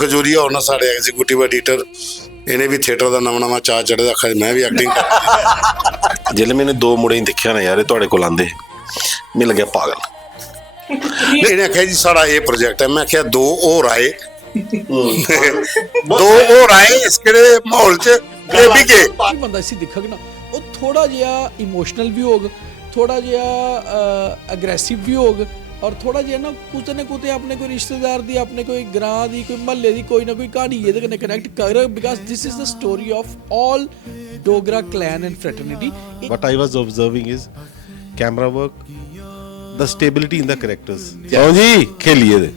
दीपक खजूरिया होना साढ़े executive editor, इन्हें भी थिएटर का नवा नवा चाऽ चढ़े आखा मैं भी एक्टिंग कर। जिसले मैंने दो मुड़े देखा ना यार तुहाडे कोल आंदे मैं लग्या पागल। इन्हें आख्या जी साड़ा ये प्रोजेक्ट है, मैं आख्या दो और आए दो और आए इस केड़े माहौल च भी के बंदा इसी दिखग ना वो थोड़ा जिहा इमोशनल भी होग, थोड़ा जिहा अग्रेसिव भी होग और थोड़ा जिहा ना कुते अपने कोई रिश्तेदार दी, अपने कोई ग्रां दी, कोई महल्ले दी कोई ना कोई कहानी ये कन्नै कनैक्ट कर, because this is the story of all Dogra clan and fraternity. What I was observing is camera work, the stability in the characters. हाँ जी खेलिए दे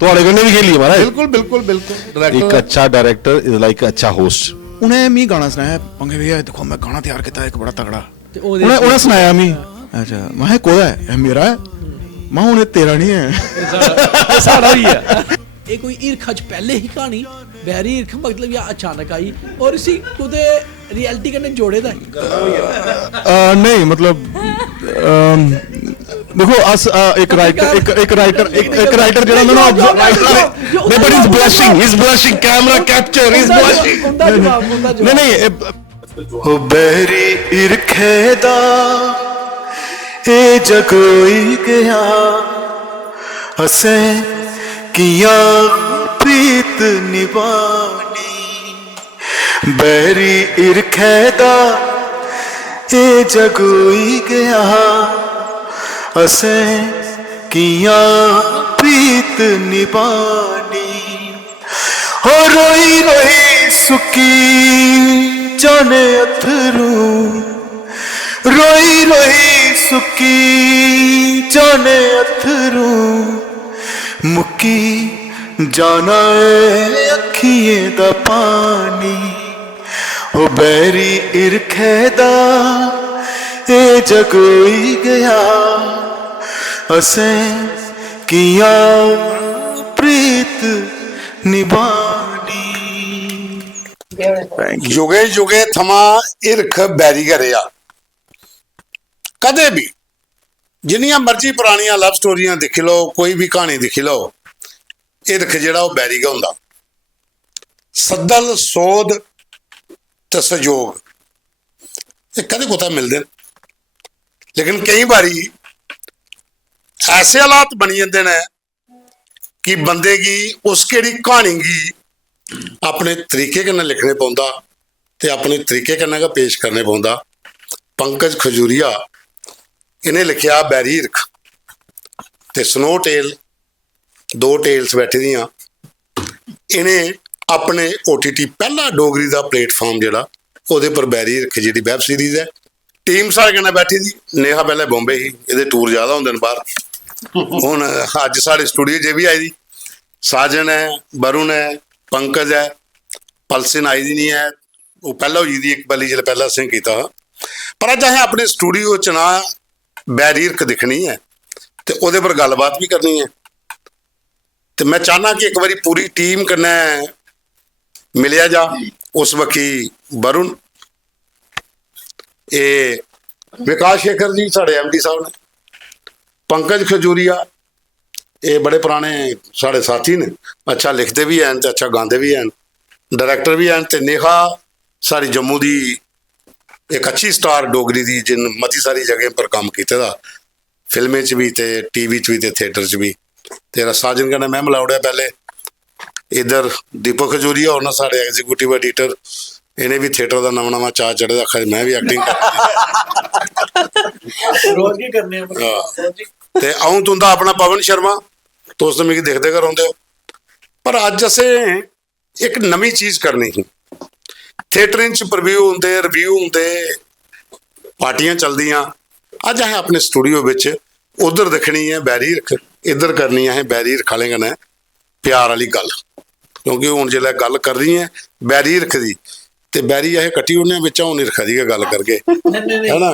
ਤੁਹਾਡੇ ਕੋਲ ਵੀ ਖੇਲੀ ਮਾਰਾ बिल्कुल बिल्कुल बिल्कुल एक डायरेक्टर अच्छा डायरेक्टर इज लाइक अच्छा होस्ट। उन्हें मी गाना सुनाया पंगे भैया देखो मैं गाना तैयार किया एक बड़ा तगड़ा, ते ओहदे उन्हें सुनाया मी अच्छा मैं कोदा है मेरा है मैं उन्हें तेरा नहीं है साड़ा ही है। ये कोई ईर्खा च पहले ही कहानी बैरी ईर्ख मतलब या अचानक आई और इसी कुते रियलिटी कन्नै जोड़े दा नहीं मतलब देखो अस एक राइटर जेड़ा ना नहीं but is blushing camera capture is blushing नहीं बैरी ईर्खे दा ए जगोई गया हसे किया प्रीत निभानी, बैरी ईर्खे दा ए जगोई गया हसे किया प्रीत निभानी, हो रोई रोई सुकी जाने अथरू, रोई रोई सुकी जाने अथरू, मुक्की जाना है अखिएं दा पानी, ओ बैरी ईर्खे दा ए जगोई गया असें किया प्रीत निभानी। जुगे जुगे थमा ईर्ख बैरी करेआ कदे भी जिन्नियां मर्जी पुरानियां लव स्टोरियां दिखी लो, कोई भी कहानी दिखी लो, ईर्ख जेड़ा वो बैरी का हुंदा। सद्दल सोध ते सहयोग ये कदे कुतै मिलदे न, लेकिन कई बारी ऐसे हालात बनी जाते हैं कि बंदे की उस केड़ी कहानी की अपने तरीके कन्नै लिखने पौंदा ते अपने तरीके कन्नै गै पेश करने पौंदा। पंकज खजूरिया इन्हें लिखिया बैरी ईर्ख ते स्नो टेल, दो टेल्स बैठी दियां, इन्हें अपने OTT पहला डोगरी का प्लेटफॉर्म जेड़ा ओहदे पर बैरी ईर्ख जी वैब सीरीज है। टीम साढ़े कन्नै बैठी थी, नेहा पहले बॉम्बे ही, ये टूर ज़्यादा होंगे बाहर, हुण अज साढ़े स्टूडियो च भी आई दी, साजन है, वरुण है, पंकज है, पलसिन आई दी नहीं है, वो पहला हुई दी एक बारी जिसले पहला असें कीता, पर अज असें अपने स्टूडियो च ना बैरी ईर्ख दिखनी है तो उहदे पर गलबात भी करनी है। तो मैं चाहना कि एक बारी पूरी टीम कन्नै मिलिया जा। उस बखी वरुण, ये विकास शेखर जी साढ़े MD साहब ने, पंकज खजूरिया ये बड़े पुराने साढ़े साथी ने, अच्छा लिखते भी हैं तो अच्छा गाते भी हैं, डायरैक्टर भी हैं, तो नेहा सारी जम्मू की एक अच्छी स्टार डोगरी दी जिन मती सारी जगह पर काम किया दा, फिल्में च भी ते TV च भी ते थिएटर च भी। तेरा साजन कन्नै मैं मिलाउड़िया पहले, इधर दीपक खजूरिया होना साढ़े एग्जीक्यूटिव एडिटर, इन्हें भी थिएटर का नवा नवा चाऽ चढ़े आखा मैं भी एक्टिंग कर आऊँ तुंदा अपना पवन शर्मा, तुस मिगी दिखदे गै रौंह्दे हो, पर अज असें एक नवीं चीज़ करनी ही। थिएटरें च प्रीव्यू होंदे, रिव्यू होंदे, पार्टियां चलदियां, अज असें अपने स्टूडियो बिच उधर दिखनी है बैरी ईर्ख, इधर करनी है बैरी ईर्ख आह्लें कन्नै प्यार वाली गल, क्योंकि हुण जिसलै गल कर रही है बैरी ईर्ख दी ते बैरी असें कट्टी ओड़ने बिच्चा हुण ईर्खा दी गै गल करगे, है ना।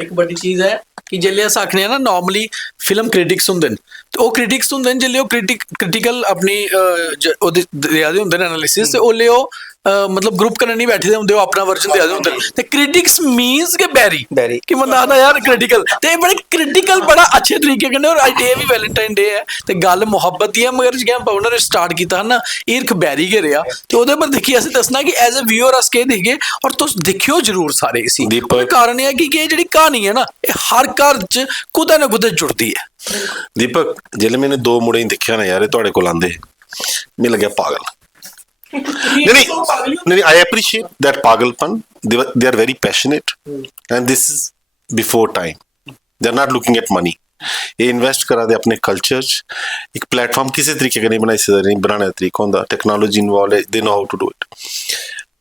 एक बड़ी चीज है कि जिसले अस आखने ना नॉर्मली फिल्म क्रिटिक्स होंदे न, तो वो क्रिटिक्स होंदे न जिसले वो क्रिटिकल अपनी देआ दे होंदे न एनालिसिस, ते ओल्ले ओह् ਮਤਲਬ ਗਰੁੱਪ ਕਰਨ ਨਹੀਂ ਬੈਠੇ ਦੇ ਹੁੰਦੇ, ਉਹ ਆਪਣਾ ਵਰਜਨ ਦੇ ਹੁੰਦੇ ਨੇ। ਤੇ ਕ੍ਰਿਟਿਕਸ ਮੀਨਸ ਕਿ ਬੈਰੀ। ਕਿ ਬੰਦਾ ਆਦਾ ਯਾਰ ਕ੍ਰਿਟੀਕਲ, ਤੇ ਬੜੇ ਕ੍ਰਿਟੀਕਲ ਬੜਾ ਅੱਛੇ ਤਰੀਕੇ ਕਹਿੰਦੇ। ਔਰ ਅੱਜ ਡੇ ਵੀ ਵੈਲੈਂਟਾਈਨ ਡੇ ਹੈ ਤੇ ਗੱਲ ਮੁਹੱਬਤ ਦੀ ਹੈ, ਮਗਰ ਜਿਵੇਂ ਪਾਉਨਰ ਨੇ ਸਟਾਰਟ ਕੀਤਾ ਨਾ ਈਰਖ ਬੈਰੀ ਕੇ ਰਿਹਾ, ਤੇ ਉਹਦੇ ਪਰ ਦੇਖੀ ਅਸੀਂ ਦੱਸਣਾ ਕਿ ਐਜ਼ ਅ ਵਿਊਅਰ ਅਸ ਕੇ ਦੇਖੀਏ ਔਰ ਤੁਸੀਂ ਦੇਖਿਓ ਜ਼ਰੂਰ ਸਾਰੇ ਸੀ। ਉਹਦਾ ਕਾਰਨ ਇਹ ਹੈ ਕਿ ਇਹ ਜਿਹੜੀ ਕਹਾਣੀ ਹੈ ਨਾ ਇਹ ਹਰ ਘਰ 'ਚ ਕੁਦੇ ਨਾ ਕੁਦੇ ਜੁੜਦੀ ਹੈ। ਦੀਪਕ ਜਿਹੜੇ ਮੈंने ਦੋ ਮੁੰਡੇ ਹੀ ਦੇਖਿਆ ਨਾ ਯਾਰ, ਇਹ ਤੁਹਾਡੇ ਕੋਲ ਆਂਦੇ ਮੈਨੂੰ ਲੱਗਿਆ ਪਾਗਲ। नहीं, I appreciate that pagalpan. They are very passionate, and this is before time. They are not looking at money. ये इन्वेस्ट करा दे अपने कल्चर च। एक प्लेटफॉर्म किसी तरीके का नहीं बनाई सकता, नहीं बनाने का तरीका होंदा, टेक्नोलॉजी इन्वॉल्व है, they know how to do it.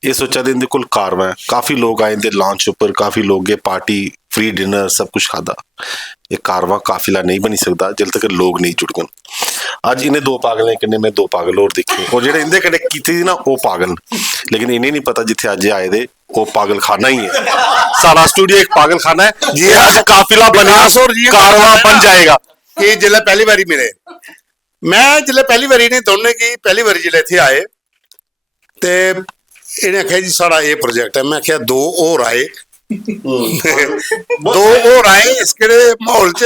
ये सोचा दे इनके कुल कारवा है, काफ़ी लोग आए थे लॉन्च ऊपर, काफ़ी लोग गए पार्टी, फ्री डिनर, सब कुछ खादा। ये कारवा काफिला नहीं बनी सकता जब तक लोग नहीं जुड़ गए। अज इन्हें दो पागल ने कन्ने, मैं दो पागल और देखे, और जेडे इंदे कन्ने कीती सी ना वो पागल, लेकिन इन्हें नहीं पता जिथे अज आए दे वो पागल खाना ही है। सारा स्टूडियो एक पागल खाना है जी। आज काफिला बना कारवा बन जाएगा। कि जिले पहली बारी मिले, मैं जिले पहली बारी ने दोनों की पहली बारी जिले इत्थे आए ते इन्हें आख्या जी साड़ा ये प्रोजेक्ट है। मैं आख्या दो और आए दो और आए इसके माहौल च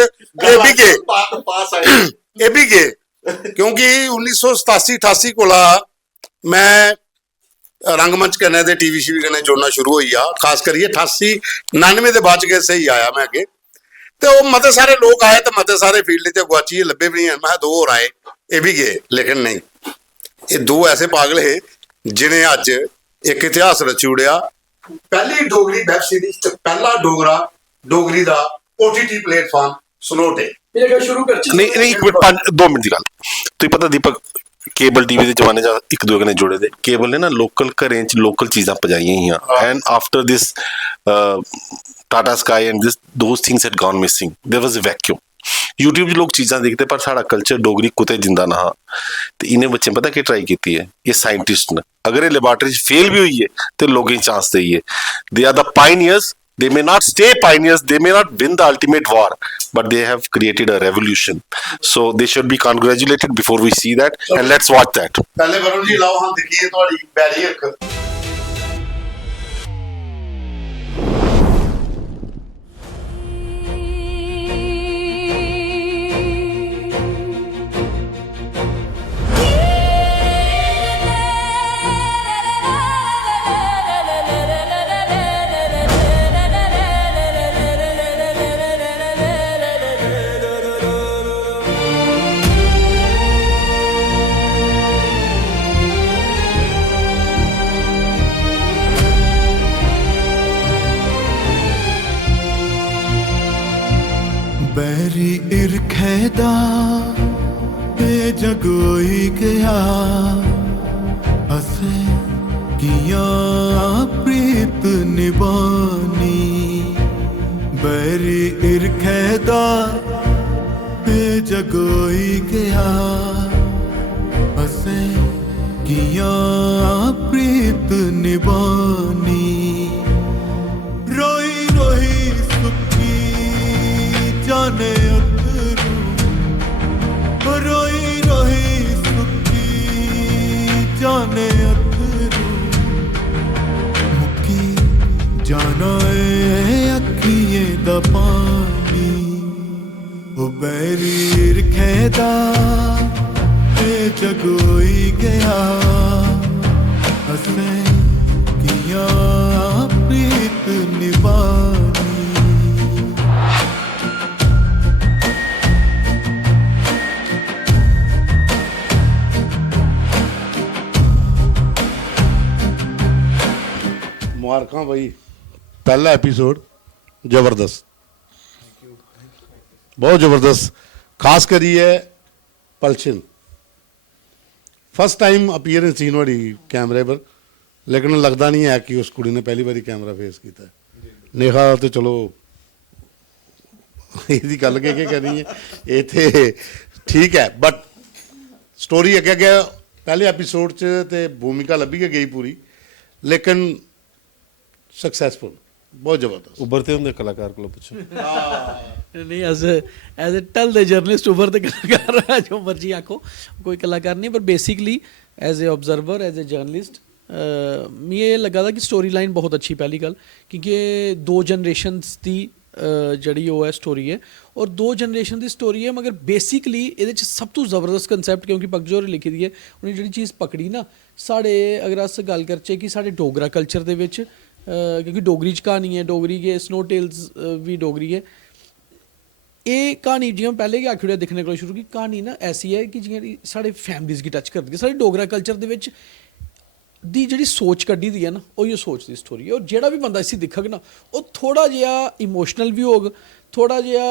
ये भी गए क्योंकि 1987-88 कोला मैं रंगमंच कन्नै ते टीवी शीवी कन्नै जुड़ना शुरू होई आ। खास करिए 88-99 दे बाद के सही आया मैं अगे, तो वो मते सारे लोग आए तो मते सारे फील्ड च गुआची लब्भे भी नहीं है। मैं दो और आए ये भी गए, लेकिन नहीं, ये दो ऐसे पागल है जिन्हें अज एक इतिहास रची उड़िया। पहली डोगरी वैब सीरीज च पहला डोगरी दा OTT प्लेटफॉर्म सनोटे शुरू कर नहीं नहीं 2 मिनट की गल। तुझे पता दीपक केबल टीवी के जमाने च एक दूसरे कन्नै जुड़े दे, केबल ने ना लोकल घरें च लोकल चीज़ां पजाइयां हियां, and after this Tata Sky and this those things had gone missing, there was a vacuum. YouTube लोग चीज़ां देखते पर साड़ा कल्चर डोगरी कुते जिंदा ना हा। तो इन्हें बच्चे पता क्या ट्राई की है, ये साइंटिस्ट ने, अगर ये लेबॉर्टरी फेल भी हुई है तो लोगों चांस दी है। They are the pioneers, they may not stay pioneers, they may not win the ultimate war, but they have created a revolution, so they should be congratulated before we see that, and let's watch that. पहले वरुण जी लाओ हम देखिए थोड़ी barrier बैरी इरखैदा ते जगोई गया, असे किया प्रीत निभानी। बैरी इरखैदा ते जगोई गया, असे किया प्रीत निभानी। रोई रोई सुखी जाने अथरू, रोई रोई सुखी जाने अथरू। मुक्की जाना है अखिएं दा पानी, ओ बैरी रखैदा ते जगोई गया, असें किया प्रीत निभानी। मुबारकां भाई, पहला एपीसोड जबरदस्त, बहुत जबरदस्त। खास करिए पलशन फर्स्ट टाइम अपीयरेंस थी नुआड़ी कैमरे पर, लेकिन लगता नहीं है कि उस कुड़ी ने पहली बारी कैमरा फेस किया। नेहा तो चलो इसकी गल के करनी है, ये थे ठीक है, बट स्टोरी अगे गया पहले एपीसोड च ते भूमिका लभी के गई पूरी, लेकिन सक्सैसफुल, बहुत जबरदस्त। उभरते होंगे कलाकार को पूछो। नहीं as a tell the journalist उभरते कलाकार जो मर्जी आखो, कोई कलाकार नहीं, पर basically as a observer, as a journalist मी एह् लग्गा दा कि स्टोरी लाइन बहुत अच्छी पहली गल्ल क्योंकि 2 जनरेशन्स दी जेह्ड़ी ओह् है स्टोरी है और 2 जनरेशन दी स्टोरी है मगर बेसिकली एह्दे च सब तो ज़बरदस्त कंसैप्ट क्योंकि पंकज होरें लिखी दी है उ'नें जेह्ड़ी चीज़ पकड़ी ना साढ़े अगर अस गल्ल करचै कि साढ़े डोगरा कल्चर दे बिच क्योंकि डोगरी च क्हानी है डोगरी के स्नो टेल्स भी डोगरी है एह् क्हानी जि'यां पैह्लें गै आखी ओड़ेआ दिक्खने कोला शुरू कि क्हानी ना ऐसी है कि जि'यां साढ़े फैमिलीज़ गी टच करदी है साढ़े डोगरा कल्चर दे बिच दी जेह्ड़ी सोच कड्ढी दी है ना ओही सोच दी स्टोरी है और जेह्ड़ा भी बंदा इसी दिक्खग ना ओह् थोड़ा जेहा इमोशनल भी होग थोड़ा जेहा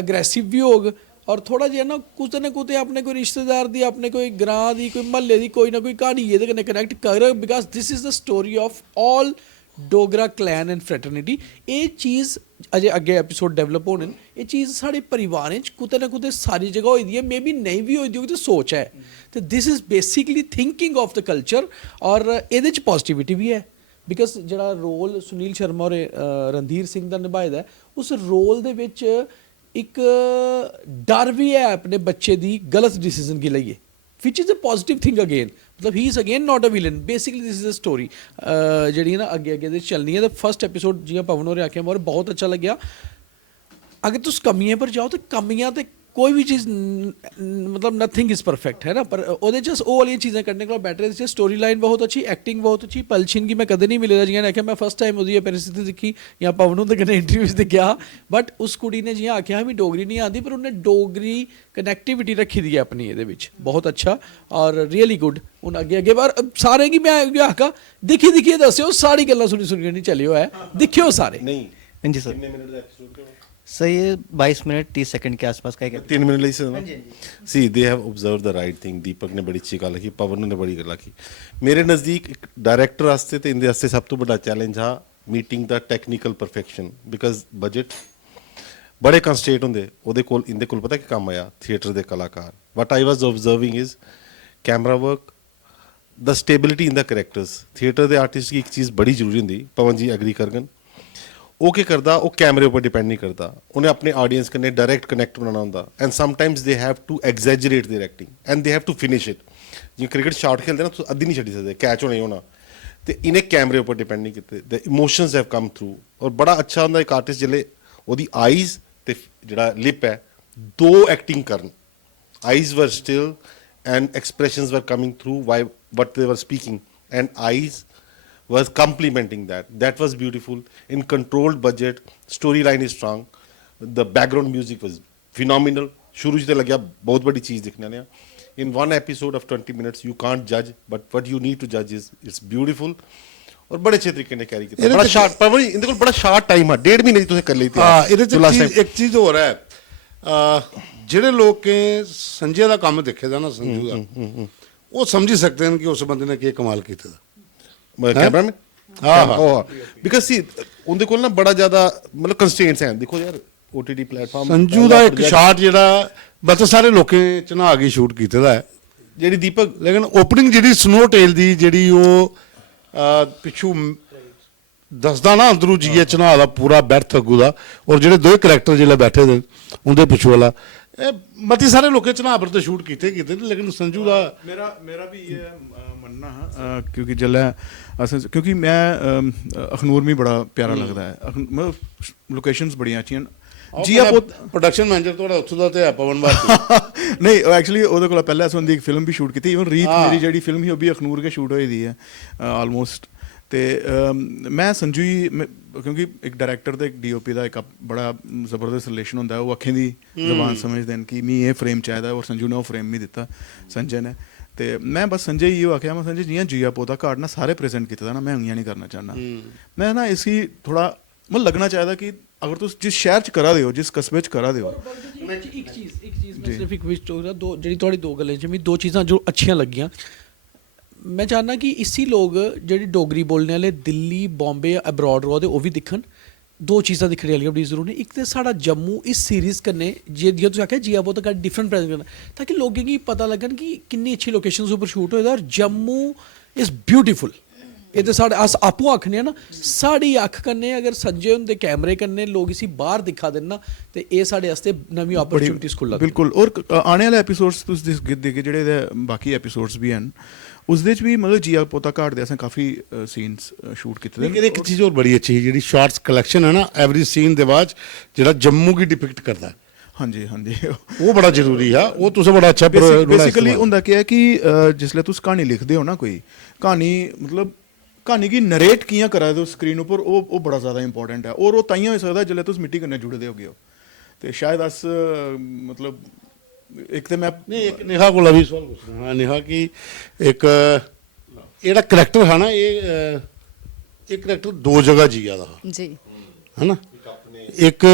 अग्रैसिव भी होग और थोड़ा जेहा ना कुतै अपने कोई रिश्तेदार दी अपने कोई ग्रां दी कोई म्हल्ले दी कोई ना कोई क्हानी एह्दे कन्नै कनैक्ट करग because this is the story of all Dogra clan and fraternity एह् चीज़ अजे अग्गे एपीसोड डेवलप होने न एह् चीज़ साढ़े परिवारें च कुतै ना कुतै सारी जगह होई दी है मे बी नेईं भी होई दी होगी ते सोच है ते this is basically thinking of the culture और एह्दे च पॉजिटिविटी भी है बिकॉज जेह्ड़ा रोल सुनील शर्मा होरें रणधीर सिंह दा निभाए दा है उस रोल दे बिच इक डर भी है अपने बच्चे दी गलत डिसीजन गी लेइयै which is a positive thing again मतलब he is again not a villain basically this is a story जेह्ड़ी ना अग्गे अग्गे चलनी है ते फर्स्ट एपीसोड जि'यां पवन होरें आखेआ मोर बहुत अच्छा लग्गेआ अगर तुस कमियें पर जाओ तो कमियां ते कोई भी चीज़ मतलब नथिंग इज़ परफेक्ट है ना पर ओह्दे च ओह् आह्लियां चीज़ां कड्ढने कोला बैटर एह्दे च स्टोरी लाइन बहुत अच्छी एक्टिंग बहुत अच्छी पलशिन गी मैं कदें नहीं मिले दा जि'यां आखेआ मैं फर्स्ट टाइम ओह्दी परिस्थिति दिक्खी जां पवन हुंदे कन्नै इंटरव्यूज दिक्खेआ बट उस कुड़ी ने जि'यां आखेआ मी डोगरी नहीं आंदी पर उन्नै डोगरी कनैक्टिविटी रक्खी दी है अपनी एह्दे बिच बहुत अच्छा और रियली गुड हून अग्गे अग्गे बार सारें गी मैं इ'यै आखा दिक्खियै दस्सेओ सारी गल्लां सुनी नहीं चलेओ है दिक्खेओ सारे नहीं हाँ जी सर कितने मिनट ਦਾ एपिसोड सर ये 22 मिनट 30 सेकंड के आसपास का एक 3 मिनट ਲਈ ਸੀ see they have observe the right thing Deepak ने बड़ी अच्छी गल की पवन ने बड़ी गल की मेरे नज़दीक एक डायरैक्टर वास्ते ते इंदे वास्ते सब तो बड़ा चैलेंज हा meeting the technical perfection because budget बड़े कंस्ट्रेंट होंदे ओहदे कोल इंदे कोल पता कि कम आया थिएटर दे कलाकार what I was observing is camera work the stability in the characters theatre they artist की एक चीज़ बड़ी जरूरी होंदी पवन जी एग्री करगन वो क्या करता वो कैमरे पर डिपेंड नहीं करता उन्हें अपने ऑडियंस कन्नै डायरैक्ट कनैक्ट बनाना होंदा and sometimes they have to exaggerate their acting and they have to finish it जियां क्रिकेट शॉट खेलते ना तुस अद्धी नहीं छड्डी सकदे कैच होना ही होना ते इन्हें कैमरे पर डिपेंड नहीं कीते the emotions have come through और बड़ा अच्छा होंदा एक आर्टिस्ट जिसले ओहदी आईज ते जेह्ड़ा लिप है दो एक्टिंग करन eyes were still and expressions were coming through why what they were speaking and eyes was complementing that was beautiful in controlled budget storyline is strong the background music was phenomenal shuru se lagya bahut badi cheez dikhne wale in one episode of 20 minutes you can't judge but what you need to judge is it's beautiful और बड़े अच्छे तरीके ने carry किया बड़ा short पर वही इनके बड़ा शॉर्ट टाइम है 1.5 महीने तुसे कर ली थी ਹਾਂ ਇਹਦੇ ਚ ਇੱਕ ਚੀਜ਼ ਹੋਰ ਹੈ ਜਿਹੜੇ ਲੋਕ ਕੇ ਸੰਜੇ ਦਾ ਕੰਮ ਦੇਖੇ ਦਾ ਨਾ ਸੰਜੂ ਦਾ ਉਹ ਸਮਝ ਸਕਦੇ ਹਨ ਕਿ ਉਸ ਬੰਦੇ ਨੇ ਕੀ ਕਮਾਲ ਕੀਤਾ ਦਾ कैमरा में हाँ बिकॉज सी उनके कोल ना बड़ा ज्यादा मतलब कंस्ट्रेंट्स हैं देखो यार ओटीटी प्लेटफार्म ਸੰਜੂ ਦਾ ਇੱਕ ਸ਼ਾਟ ਜਿਹੜਾ ਬਸ ਸਾਰੇ ਲੋਕਾਂ ਚ ਨਾ ਆ ਕੇ ਸ਼ੂਟ ਕੀਤਾ ਦਾ ਹੈ ਜਿਹੜੀ ਦੀਪਕ ਲੇਕਿਨ ਓਪਨਿੰਗ ਜਿਹੜੀ ਸਨੋ ਟੇਲ ਦੀ ਜਿਹੜੀ ਉਹ ਪਿੱਛੂ ਦੱਸਦਾ ਨਾ ਅੰਦਰੂ ਜੀਏ ਚਨਾ ਦਾ ਪੂਰਾ ਬੈਠ ਅੱਗੂ ਦਾ ਔਰ ਜਿਹੜੇ ਦੋਵੇਂ ਕਰੈਕਟਰ ਜਿਹੜੇ ਬੈਠੇ ਦੇ ਉਹਦੇ ਪਿੱਛੂ ਵਾਲਾ ਇਹ ਮਤੀ ਸਾਰੇ ਲੋਕਾਂ ਚਨਾ ਪਰ ਤੇ ਸ਼ੂਟ ਕੀਤੇ ਲੇਕਿਨ ਸੰਜੂ ਦਾ मेरा भी ये मनना है क्योंकि जल्लै असें क्योंकि मैं अखनूर में बड़ा प्यारा लगदा है मतलब लोकेशंस बड़ियां अच्छियां जिया प्रोडक्शन मैनेजर थोड़ा उत्थों ਦਾ ਤੇ ਹੈ ਪਵਨ ਬਾਤ नहीं एक्चुअली ਉਹਦੇ ਕੋਲ ਪਹਿਲਾਂ ਅਸੀਂ ਉਹਦੀ ਇੱਕ ਫਿਲਮ ਵੀ ਸ਼ੂਟ ਕੀਤੀ ਇਵਨ ਰੀਤ ਮੇਰੀ ਜਿਹੜੀ ਫਿਲਮ ਸੀ ਉਹ ਵੀ ਅਖਨੂਰ ਕੇ ਸ਼ੂਟ ਹੋਈ ਦੀ ਹੈ ਆਲਮੋਸਟ ਤੇ ਮੈਂ ਸੰਜੂ ਹੀ ਕਿਉਂਕਿ ਇੱਕ ਡਾਇਰੈਕਟਰ ਤੇ ਇੱਕ ਡੀਓਪੀ ਦਾ ਇੱਕ ਬੜਾ ਜ਼ਬਰਦਸਤ ਰਿਲੇਸ਼ਨ ਹੁੰਦਾ ਉਹ ਅੱਖਾਂ ਦੀ ਜ਼ਬਾਨ ਸਮਝਦੇ ਨੇ ਕਿ ਮੈਂ ਇਹ ਫਰੇਮ ਚਾਹੀਦਾ ਔਰ ਸੰਜੂ ਨੇ ਉਹ ਫਰੇਮ ਵੀ ਦਿੱਤਾ ਸੰਜੇ ਨੇ ਤੇ ਮੈਂ ਬਸ ਸੰਜੇ ਹੀ ਉਹ ਆਖਿਆ ਮੈਂ ਸੰਜੇ ਜੀਆਂ ਜੀਆ ਪੋਤਾ ਘਾਟ ਨਾ ਸਾਰੇ ਪ੍ਰੈਜ਼ੈਂਟ ਕੀਤਾ था ना मैं उंगलियां नहीं करना चाहना मैं ना इसी थोड़ा मतलब लगना चाहता कि अगर तुम जिस शहर च करा दे हो जिस कस्बे च करा दे हो ਇੱਕ ਚੀਜ਼ ਮੈਂ ਸਿਰਫ ਇੱਕ ਵਿੱਚ ਟੋਕ ਦੋ ਜਿਹੜੀ ਤੁਹਾਡੀ ਦੋ ਗੱਲਾਂ ਚ ਮੈਨੂੰ ਦੋ ਚੀਜ਼ਾਂ ਜੋ ਅੱਛੀਆਂ ਲੱਗੀਆਂ ਮੈਂ ਚਾਹੁੰਦਾ ਕਿ ਇਸੀ ਲੋਕ ਜਿਹੜੀ ਡੋਗਰੀ ਬੋਲਣ ਵਾਲੇ ਦਿੱਲੀ ਬੰਬੇ ਅਬਰੋਡ ਰੋਦੇ ਉਹ ਵੀ ਦਿਖਣ दो चीज़ां दिक्खने वालियां बड़ी जरूरी ने एक तो साढ़ा जम्मू इस सीरीज़ कन्नै जियां तुसें आखेआ जिया बहुत घट्ट डिफरेंट प्रेजेंट करना ताकि लोकें गी पता लग्गन कि किन्नी अच्छी लोकेशंस उप्पर शूट होए दा और जम्मू इज़ ब्यूटीफुल एह् ते साढ़े अस आपूं आखने आं ना साढ़ी अक्ख कन्नै अगर संजय हुंदे कैमरे कन्नै लोग इसी बाहर दिक्खा देन ना ते एह् साढ़े आस्ते नमीं अपॉर्चुनिटीज खुल्ला बिल्कुल और आने वाले एपिसोड्स तुस दिखगे जेह्ड़े बाकी एपिसोड्स भी हैन ਉਸ ਦੇ ਚ ਵੀ ਮਤਲਬ ਜੀਆ ਪੋਤਾ ਘਾਟ ਦੇ ਅਸਾਂ ਕਾਫੀ ਸੀਨਸ ਸ਼ੂਟ ਕੀਤੇ ਨੇ ਲੇਕਿਨ ਇੱਕ ਚੀਜ਼ ਹੋਰ ਬੜੀ ਅੱਛੀ ਜਿਹੜੀ ਸ਼ਾਰਟਸ ਕਲੈਕਸ਼ਨ ਹੈ ਨਾ ਐਵਰੀ ਸੀਨ ਦੇ ਬਾਅਦ ਜਿਹੜਾ ਜੰਮੂ ਕੀ ਡਿਪਿਕਟ ਕਰਦਾ ਹੈ, ਹਾਂਜੀ ਹਾਂਜੀ ਉਹ ਬੜਾ ਜ਼ਰੂਰੀ ਆ, ਉਹ ਤੁਸੀਂ ਬੜਾ ਅੱਛਾ ਬੇਸਿਕਲੀ ਹੁੰਦਾ ਕੀ ਹੈ ਕਿ जिसले तुस कहानी लिखते हो ना कोई कहानी मतलब कहानी की नरेट कियां करा दे स्क्रीन उपर वो बड़ा ज़्यादा इंपॉर्टेंट है और वो ताइयां हो सकता जिसले तुस मिट्टी कन्नै जुड़े दे होगे हो ते शायद अस मतलब एक तो मैं नहीं एक नेहा को भी सवाल पूछना हाँ नेहा की एक ਜਿਹੜਾ ਕਰੈਕਟਰ ਹੈ ਨਾ ਇਹ ਕਰੈਕਟਰ ਦੋ ਜਗ੍ਹਾ ਜੀਆ ਦਾ जी ਹੈ ਨਾ ਇੱਕ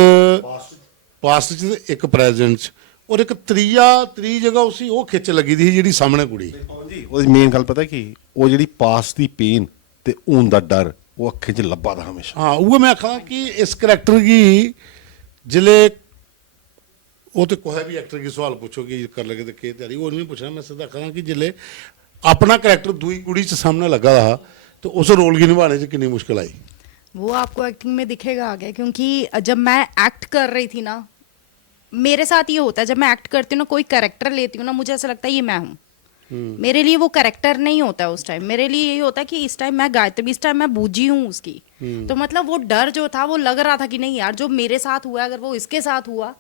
ਪਾਸਟ ਚ ਤੇ ਇੱਕ ਪ੍ਰੈਜ਼ੈਂਟ ਚ ਔਰ ਇੱਕ ਤਰੀ ਜਗ੍ਹਾ ਉਸੇ ਉਹ ਖਿੱਚ ਲੱਗੀ ਦੀ ਸੀ ਜਿਹੜੀ ਸਾਹਮਣੇ ਕੁੜੀ ਜੀ ਉਹਦੀ ਮੇਨ ਗੱਲ ਪਤਾ ਕੀ ਉਹ ਜਿਹੜੀ ਪਾਸ ਦੀ ਪੇਨ ਤੇ ਹੁਣ ਦਾ ਡਰ ਉਹ ਅੱਖੇ 'ਚ ਲੱਭਾ ਦਾ ਹਮੇਸ਼ਾ ਹਾਂ ਉਹ ਮੈਂ ਆਖਾਂ ਕਿ ਇਸ ਕਰੈਕਟਰ ਦੀ ਜਿਲੇ ਉਹ ਤੇ ਕੋਈ ਵੀ ਐਕਟਰ ਕੀ ਸਵਾਲ ਪੁੱਛੋਗੇ ਕਰ ਲਗੇ ਤੇ ਕੀ ਤਿਆਰੀ ਉਹ ਨਹੀਂ ਪੁੱਛਣਾ ਮੈਂ ਸਿੱਧਾ ਕਹਾਂ ਕਿ ਜਿਲੇ ਆਪਣਾ ਕਰੈਕਟਰ ਦੂਈ ਕੁੜੀ ਚ ਸਾਹਮਣੇ ਲੱਗਾ ਰਹਾ तो उस रोल की निभाने से कितनी मुश्किल आई? वो आपको एक्टिंग में दिखेगा आगे, क्योंकि जब मैं एक्ट कर रही थी ना, मेरे साथ ये होता है जब मैं एक्ट करती हूँ ना, कोई कैरेक्टर लेती हूँ ना, मुझे ऐसा लगता है ये मैं हूँ। मेरे लिए वो कैरेक्टर नहीं होता है उस टाइम, मेरे लिए यही होता है कि इस टाइम मैं गायत्री, इस टाइम मैं बूजी हूँ उसकी। तो मतलब वो डर जो था वो लग रहा था कि नहीं यार जो मेरे साथ हुआ अगर वो इसके साथ हुआ,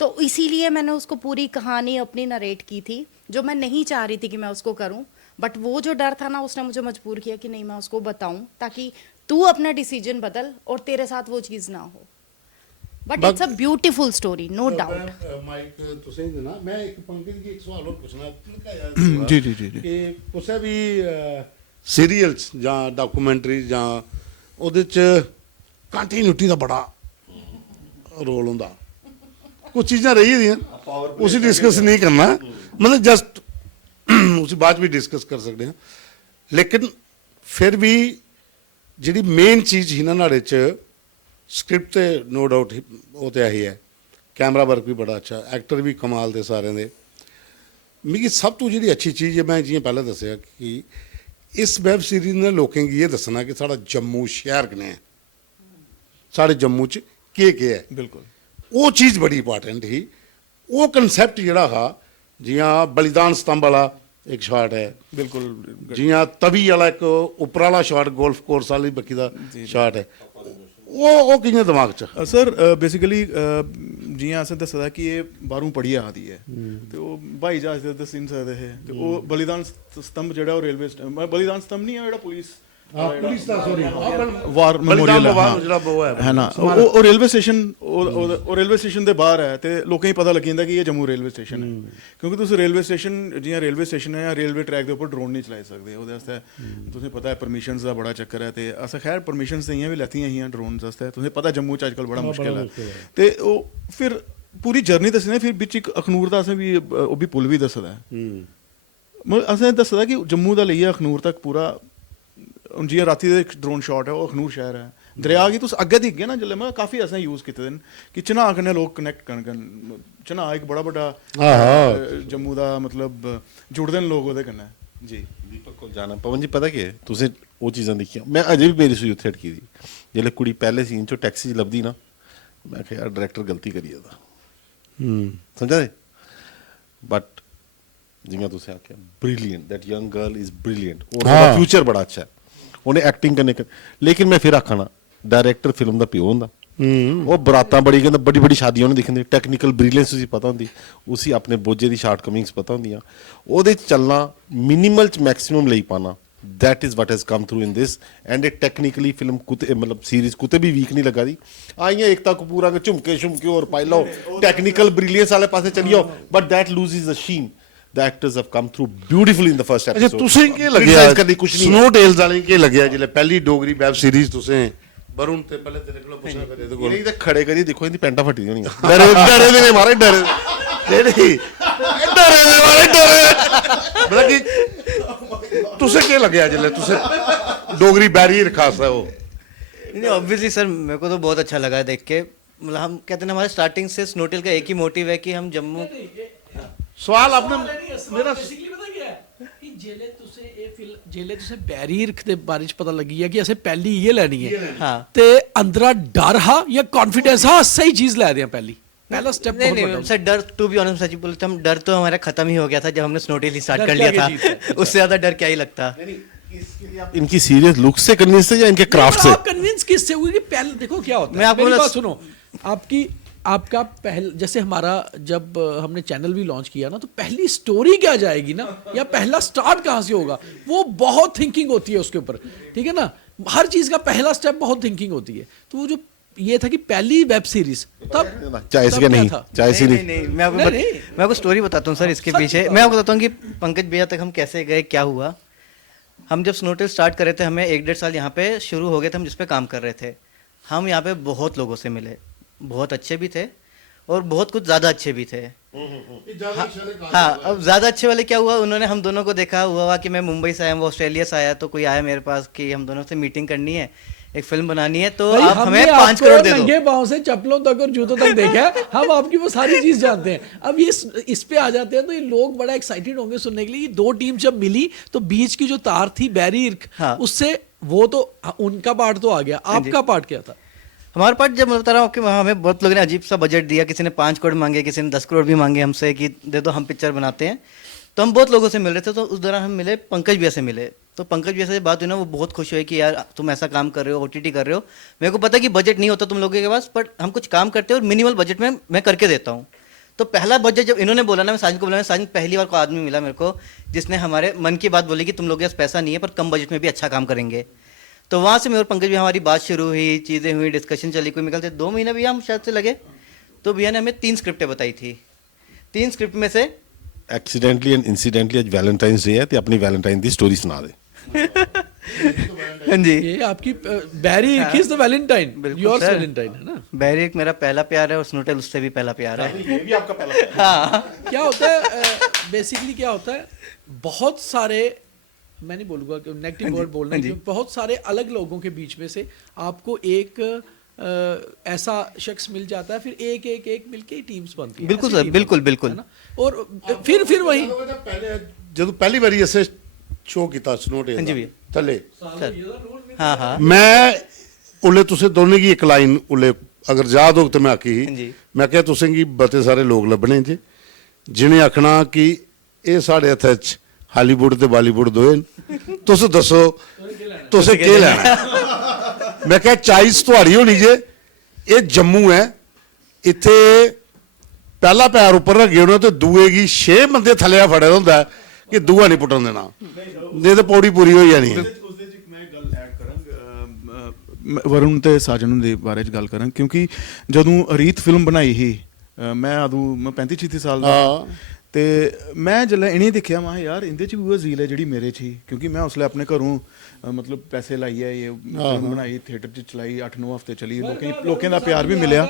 तो इसीलिए मैंने उसको पूरी कहानी अपनी नरेट की थी जो मैं नहीं चाह रही थी कि मैं उसको करूँ। बट वो जो डर था ना उसने मुझे मजबूर किया कि नहीं मैं उसको बताऊं ताकि तू अपना डिसीजन बदल और तेरे साथ वो चीज़ ना हो। But it's a beautiful story, no doubt. Mic ਤੁਸੀਂ ਦੇਣਾ ਮੈਂ ਇੱਕ ਪੰਕਜ ਜੀ ਇੱਕ ਸਵਾਲ ਹੋਰ ਪੁੱਛਣਾ ਜੀ ਜੀ ਜੀ ਕਿ ਕਿਸੇ ਵੀ ਸੀਰੀਅਲਸ ਜਾਂ ਡਾਕੂਮੈਂਟਰੀ ਜਾਂ ਉਹਦੇ ਚ ਕੰਟੀਨਿਊਟੀ ਦਾ ਬੜਾ ਰੋਲ ਹੁੰਦਾ, ਕੁਝ ਚੀਜ਼ਾਂ ਰਹੀ ਦੀਆਂ ਉਸੇ ਡਿਸਕਸ ਨਹੀਂ ਕਰਨਾ, मतलब जस्ट उसी बाद भी डिस्कस कर सकते हैं, लेकिन फिर भी जी मेन चीज़ ही ना नाड़े स्क्रिप्ट तो नो डाउट वो तो यही है, कैमरा वर्क भी बड़ा अच्छा, एक्टर भी कमाल दे सारे दे। मिगी सब तो जी अच्छी चीज़ है मैं जियां पहले दसिया कि इस वैब सीरीज ने लोगों की ये दसना कि साड़ा जम्मू शहर कने है, साढ़े जम्मू च के है, बिल्कुल वो चीज़ बड़ी इंपॉर्टेंट ही। वो कंसैप्ट जड़ा हा जियां बलिदान स्तंभ वाला एक शॉट है, बिल्कुल जियां तवी वाला एक उपर वाला शॉट गोल्फ कोर्स वाली बक्की दा शॉट है, वो कियां दिमाग च सर बेसिकली जियां असें दस्से दा कि ये बाहरों पढ़ी आ दी है ते ओह् ब्हाई जहाज दे दस्सी नहीं सकदे हे ते ओह् बलिदान स्तंभ जेह्ड़ा ओह् रेलवे बलिदान स्तंभ नहीं है जेह्ड़ा पुलिस पुलिस दा सॉरी वार मेमोरियल है ना, ਉਹ ਰੇਲਵੇ ਸਟੇਸ਼ਨ ਦੇ ਬਾਹਰ ਹੈ ਤੇ ਲੋਕਾਂ ਨੂੰ ਪਤਾ ਲੱਗ ਜਾਂਦਾ ਕਿ ਇਹ ਜੰਮੂ ਰੇਲਵੇ ਸਟੇਸ਼ਨ ਹੈ, ਕਿਉਂਕਿ ਤੁਸੀਂ ਰੇਲਵੇ ਸਟੇਸ਼ਨ ਜਿਵੇਂ ਰੇਲਵੇ ਸਟੇਸ਼ਨ ਹੈ ਜਾਂ ਰੇਲਵੇ ਟਰੈਕ ਦੇ ਉੱਪਰ ਡਰੋਨ ਨਹੀਂ ਚਲਾ ਸਕਦੇ, ਉਹਦੇ ਵਾਸਤੇ ਤੁਸੀਂ ਪਤਾ ਹੈ ਪਰਮਿਸ਼ਨਸ ਦਾ ਬੜਾ ਚੱਕਰ ਹੈ ਤੇ ਅਸਾਂ ਖੈਰ ਪਰਮਿਸ਼ਨਸ ਨਹੀਂ ਵੀ ਲੈਤੀਆਂ ਹੀ ਡਰੋਨਸ ਵਾਸਤੇ, ਤੁਸੀਂ ਪਤਾ ਜੰਮੂ ਚ ਅੱਜਕੱਲ ਬੜਾ ਮੁਸ਼ਕਿਲ ਹੈ ਤੇ ਉਹ ਫਿਰ ਪੂਰੀ ਜਰਨੀ ਦੱਸਦੇ ਫਿਰ ਵਿੱਚ ਇੱਕ ਅਖਨੂਰ ਦਾ ਅਸੀਂ ਵੀ ਉਹ ਵੀ ਪੁਲ ਵੀ ਦੱਸਦਾ ਮਤਲਬ ਅਸੀਂ ਦੱਸਦਾ ਕਿ ਜੰਮੂ ਦਾ ਲਈਏ ਅਖਨੂਰ ਤੱਕ ਪੂਰਾ हूँ जियां राती का एक ड्रोन शॉट है वो अखनूर शहर है, दरिया गी तुस अग्गें दिखगे ना जिसलै मतलब काफ़ी असें यूज़ कीते दे न कि चन्हां कन्नै लोग कनैक्ट करन, चन्हां एक बड़ा बड्डा जम्मू दा मतलब जुड़दे न लोग ओह्दे कन्नै जी। दीपक को जाना पवन जी पता केह् तुसें ओह् चीज़ां दिक्खियां, मैं अजें भी मेरी सूई उत्थे अटकी दी जिसलै कुड़ी पैह्ले सीन च टैक्सी च लभदी ना, मैं आखेआ यार डायरैक्टर गलती करी गेदा समझा दे, बट जियां तुसें आखेआ brilliant, that young girl is brilliant और ओह्दा फ्यूचर बड़ा अच्छा है, उन्हें एक्टिंग करने कर। लेकिन मैं फिर आखना डायरैक्टर फिल्म का प्यो होंदा, वो बरातां बड़ी कहंदा बड़ी बड़ी शादियां उन्हें दिखदी, टेक्निकल ब्रिलियंस उसी पता होंदी, उसी अपने बोझे दी शार्ट कमिंग्स पता होंदियां, ओहदे चलना मिनिमल च मैक्सिमम लेई पाना, that is what has come through in this and A technically film कुते मतलब सीरीज कुते भी वीक नहीं लगा दी आइयां एकता कपूर आगे झुमके शुमके और पाई लो टेक्निकल ब्रिलियंस वाले पासे चली जाओ, but that loses the sheen. The actors have come through beautifully in the first episode. अच्छा तुसें के लग्या स्नो टेल्स वाले के लग्या जिले पहली डोगरी वेब सीरीज तुसें वरुण ते पहले तेरे कोल पुछना करे ते कोल ये तो खड़े करिए देखो इनकी पैंटा फटी दी होनी डरे दे मारे डरे नहीं डरे दे मारे डरे मतलब कि तुसें के लग्या जिले तुसें डोगरी बैरियर खास है वो नहीं ऑब्वियसली सर मेरे को तो बहुत अच्छा लगा देख के, मतलब हम कहते हैं हमारे स्टार्टिंग से स्नोटेल का एक ही मोटिव है कि हम जम्मू सवाल आपने मेरा बेसिकली पता क्या है कि जेले तुसे ये फिल्म जेले तुसे बैरियर दे बारे च पता लगी है कि असें पहली ये लेनी है हाँ ते अंदरा डर हा या कॉन्फिडेंस हा सही चीज लै दे पहली पहला स्टेप नहीं बहुत नहीं बड़ा सर, डर टू बी ऑनेस्ट सच बोलते हम, डर तो हमारा खत्म ही हो गया था जब हमने स्नोटेल ही स्टार्ट डर कर क्या लिया की चीज़ था। उससे ज्यादा डर क्या ही लगता। इनकी सीरियस लुक से कन्विंस है या इनके क्राफ्ट से? आप कन्विंस किससे हुए कि पहले देखो क्या होता है, मैं आपको मेरी ना- बात सुनो, आपका पहले जैसे हमारा जब हमने चैनल भी लॉन्च किया ना, तो पहली स्टोरी क्या जाएगी ना, या पहला स्टार्ट कहाँ से होगा, वो बहुत थिंकिंग होती है उसके ऊपर, ठीक है ना। हर चीज का पहला स्टेप बहुत थिंकिंग होती है। तो वो जो ये था कि पहली वेब सीरीज तब चाय से तब नहीं, था? चाय से नहीं नहीं। नहीं नहीं। मैं आपको स्टोरी बताता हूँ सर इसके पीछे। मैं आपको बताता हूँ कि पंकज भैया तक हम कैसे गए, क्या हुआ। हम जब स्नोटेल स्टार्ट कर रहे थे, हमें 1-1.5 साल यहाँ पे शुरू हो गए थे हम जिस पे काम कर रहे थे। हम यहाँ पे बहुत लोगों से मिले, बहुत अच्छे भी थे और बहुत कुछ ज़्यादा अच्छे भी थे। हाँ, अब ज़्यादा अच्छे वाले क्या हुआ, उन्होंने हम दोनों को देखा, हुआ कि मैं मुंबई से आया हूँ, वो ऑस्ट्रेलिया से आया, तो कोई आया मेरे पास कि हम दोनों से मीटिंग करनी है, एक फिल्म बनानी है, तो भाई, आप हमने हमें 5 आपको करोड़ दे दो। नंगे पाँव से चप्पलों तक और जूतों तक देखा है, हम आपकी वो सारी चीज जानते हैं। अब ये इस पे आ जाते हैं तो ये लोग बड़ा एक्साइटेड होंगे सुनने के लिए। ये दो टीम जब मिली तो बीच की जो तार थी बैरी इर्क, हाँ। उससे वो तो उनका पार्ट तो आ गया, आपका पार्ट क्या था? हमारे पास जब मैं बता रहा हूँ कि वहाँ हमें बहुत लोगों ने अजीब सा बजट दिया, किसी ने 5 करोड़ मांगे, किसी ने 10 करोड़ भी मांगे हमसे कि दे दो हम पिक्चर बनाते हैं। तो हम बहुत लोगों से मिल रहे थे, तो उस दौरान हम मिले पंकज भैया से मिले। तो पंकज भैया से बात हुई ना, वो बहुत खुश हुए कि यार तुम ऐसा काम कर रहे हो, OTT कर रहे हो। मेरे को पता है कि बजट नहीं होता तुम लोगों के पास, बट हम कुछ काम करते हैं और मिनिमल बजट में मैं करके देता हूँ। तो पहला बजट जब इन्होंने बोला ना, मैं साजिद को बोला, साजिद पहली बार को आदमी मिला मेरे को जिसने हमारे मन की बात बोली कि तुम लोगों के पास पैसा नहीं है पर कम बजट में भी अच्छा काम करेंगे। तो वहाँ से मैं और पंकज भैया हमारी बात शुरू हुई, चीज़ें हुई, डिस्कशन चली, कोई निकलते 2 महीने भैया हम शायद से लगे। तो भैया ने हमें 3 स्क्रिप्टें बताई थी। 3 स्क्रिप्ट में से एक्सीडेंटली एंड इंसिडेंटली आज वैलेंटाइंस डे है ते अपनी वैलेंटाइन दी स्टोरी सुना दे। हाँ जी, ये आपकी बैरी इर्क इज द वैलेंटाइन, बिल्कुल योर्स सर। वैलेंटाइन है ना। बैरी एक मेरा पहला प्यार है और स्नोटेल उससे भी पहला प्यार है। ये भी आपका पहला हाँ, क्या होता है बेसिकली, क्या होता है, बहुत सारे, मैं नहीं बोलूँगा कि नेगेटिव वर्ड बोलना है, क्योंकि बहुत सारे अलग लोगों के बीच में से आपको एक ऐसा शख्स मिल जाता है, फिर एक एक एक मिलके ही टीम्स बनती है। बिल्कुल ऐसी सर, टीम बिल्कुल, बनती है, बिल्कुल। है ना। और फिर वही ਜਦੋਂ ਪਹਿਲੀ ਵਾਰੀ ਅਸੀਂ ਸ਼ੋਅ ਕੀਤਾ ਸਨੋਟੇਲ ਹਾਂਜੀ ਵੀ। ਥੱਲੇ, हाँ हाँ ਮੈਂ ਉਲੇ ਤੁਸੀਂ ਦੋਨੇ ਕੀ ਇੱਕ ਲਾਈਨ ਉਲੇ ਅਗਰ ਯਾਦ ਹੋ ਤੇ ਮੈਂ ਆਖੀ ਸੀ, ਹਾਂਜੀ। ਮੈਂ ਕਿਹਾ ਤੁਸੀਂ ਕੀ ਬਤੇ ਸਾਰੇ ਲੋਕ ਲੱਭਣੇ ਜੇ ਜਿਹਨੇ ਆਖਣਾ ਕਿ ਇਹ ਸਾਡੇ ਹੱਥ 'ਚ ਹਾਲੀਵੁੱਡ ਤੇ ਬਾਲੀਵੁੱਡ ਦੋਏ ਨੇ, ਤੁਸੀਂ ਦੱਸੋ ਤੁਸੀਂ ਕੀ ਲੈਣਾ। ਮੈਂ ਕਿਹਾ ਚਾਈਸ ਤੁਹਾਡੀ ਹੋਣੀ ਜੇ, ਇਹ ਜੰਮੂ ਹੈ, ਇੱਥੇ ਪਹਿਲਾ ਪੈਰ ਉੱਪਰ ਰੱਖੇ ਉਹਨਾਂ ਤੇ ਦੂਏ ਕੀ 6 ਬੰਦੇ ਥੱਲੇ ਫੜਿਆ ਹੁੰਦਾ ਕਿ ਦੂਆ ਨਹੀਂ ਪੁੱਟਣ ਦੇਣਾ, ਨਹੀਂ ਤੇ ਪੌੜੀ ਪੂਰੀ ਹੋ ਜਾਣੀ ਹੈ। ਉਸਦੇ ਚ ਮੈਂ ਇੱਕ ਗੱਲ ਐਡ ਕਰਾਂ, ਵਰੁਣ ਤੇ ਸਾਜਨ ਦੇ ਬਾਰੇ ਚ ਗੱਲ ਕਰਾਂ, ਕਿਉਂਕਿ ਜਦੋਂ ਰੀਤ ਫਿਲਮ ਬਣਾਈ ਸੀ, ਮੈਂ ਉਦੋਂ ਮੈਂ 35-36 ਸਾਲ ਦਾ ਤੇ ਮੈਂ ਜਦੋਂ ਇਹਨੇ ਦੇਖਿਆ ਮੈਂ ਯਾਰ ਇਹਦੇ ਚ ਵੀ ਉਹ ਜ਼ੀਲ ਹੈ ਜਿਹੜੀ ਮੇਰੇ ਚ ਸੀ, ਕਿਉਂਕਿ ਮੈਂ ਉਸਲੇ ਆਪਣੇ ਘਰੋਂ ਮਤਲਬ ਪੈਸੇ ਲਾਈ ਹੈ, ਇਹ ਫਿਲਮ ਬਣਾਈ, ਥੀਏਟਰ ਚ ਚਲਾਈ, 8-9 ਹਫ਼ਤੇ ਚਲੀ, ਲੋਕਾਂ ਦਾ ਪਿਆਰ ਵੀ ਮਿਲਿਆ।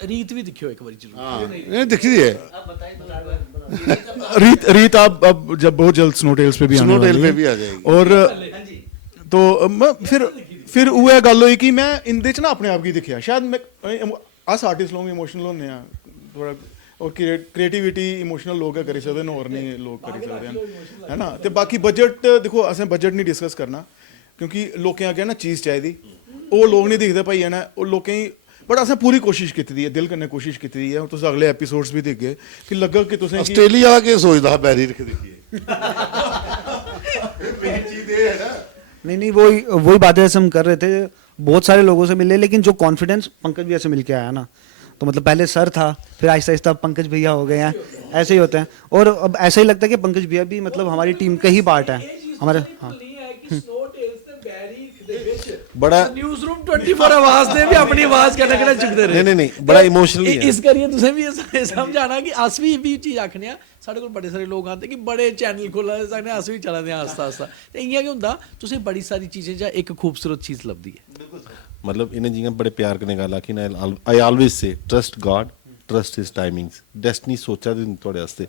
रीत भी दिखियो एक बार जरूर। हाँ, ये दिखी है रीत अब जब बहुत जल्द स्नोटेल्स पे भी आने स्नोटेल वाली पे है। भी आ जाएगी। और तो फिर वो है गल हुई कि मैं इंदे च ना अपने आप की दिखिया, शायद मैं अस आर्टिस्ट लोग इमोशनल होने हैं थोड़ा, और क्रिएटिविटी इमोशनल लोग करी सकते हैं और नहीं लोग करी सकते हैं, है ना। तो बाकी बजट देखो, असें बजट नहीं डिस्कस करना क्योंकि लोकें अग्गें ना चीज़ चाहिए, वो लोग नहीं दिखते भाई है ना, वो लोकें बट असें पूरी कोशिश की दी है, दिल कन्नै कोशिश की दी है। तुस अगले एपिसोड्स भी दिखगे कि लग्गा कि तुसें ਆਸਟ੍ਰੇਲੀਆ ਦਾ ਕੀ ਸੋਚਦਾ ਬੈਰੀ ਰਖ ਦੇਖੀਏ। नहीं वही बातें जैसे हम कर रहे थे, बहुत सारे लोगों से मिले, लेकिन जो कॉन्फिडेंस पंकज भैया से मिलके आया ना, तो मतलब पहले सर था, फिर आहिस्ता आहिस्ता पंकज भैया हो गए हैं, ऐसे ही होते हैं। और अब ऐसा ही लगता है कि पंकज भैया भी मतलब हमारी टीम का ही पार्ट है हमारे। हाँ, बड़ा न्यूज़ रूम 24 आवाज दे भी अपनी आवाज कन्नै चुकदे रहे। नहीं बड़ा इमोशनली है। इस करियै तुसें भी समझाना कि अस भी चीज आखने साढ़े कोल बड़े सारे लोग आते कि बड़े चैनल खोला सकने, अस भी चला दे आस्ता आस्ता, ते इ'यां गै हुंदा, तुसें बड़ी सारी चीजें च एक खूबसूरत चीज लभदी है। मतलब इन्हें जियां बड़े प्यार कन्नै गल आखी ना, I always say trust God, trust his timings, destiny सोचा दी थोड़े वास्ते,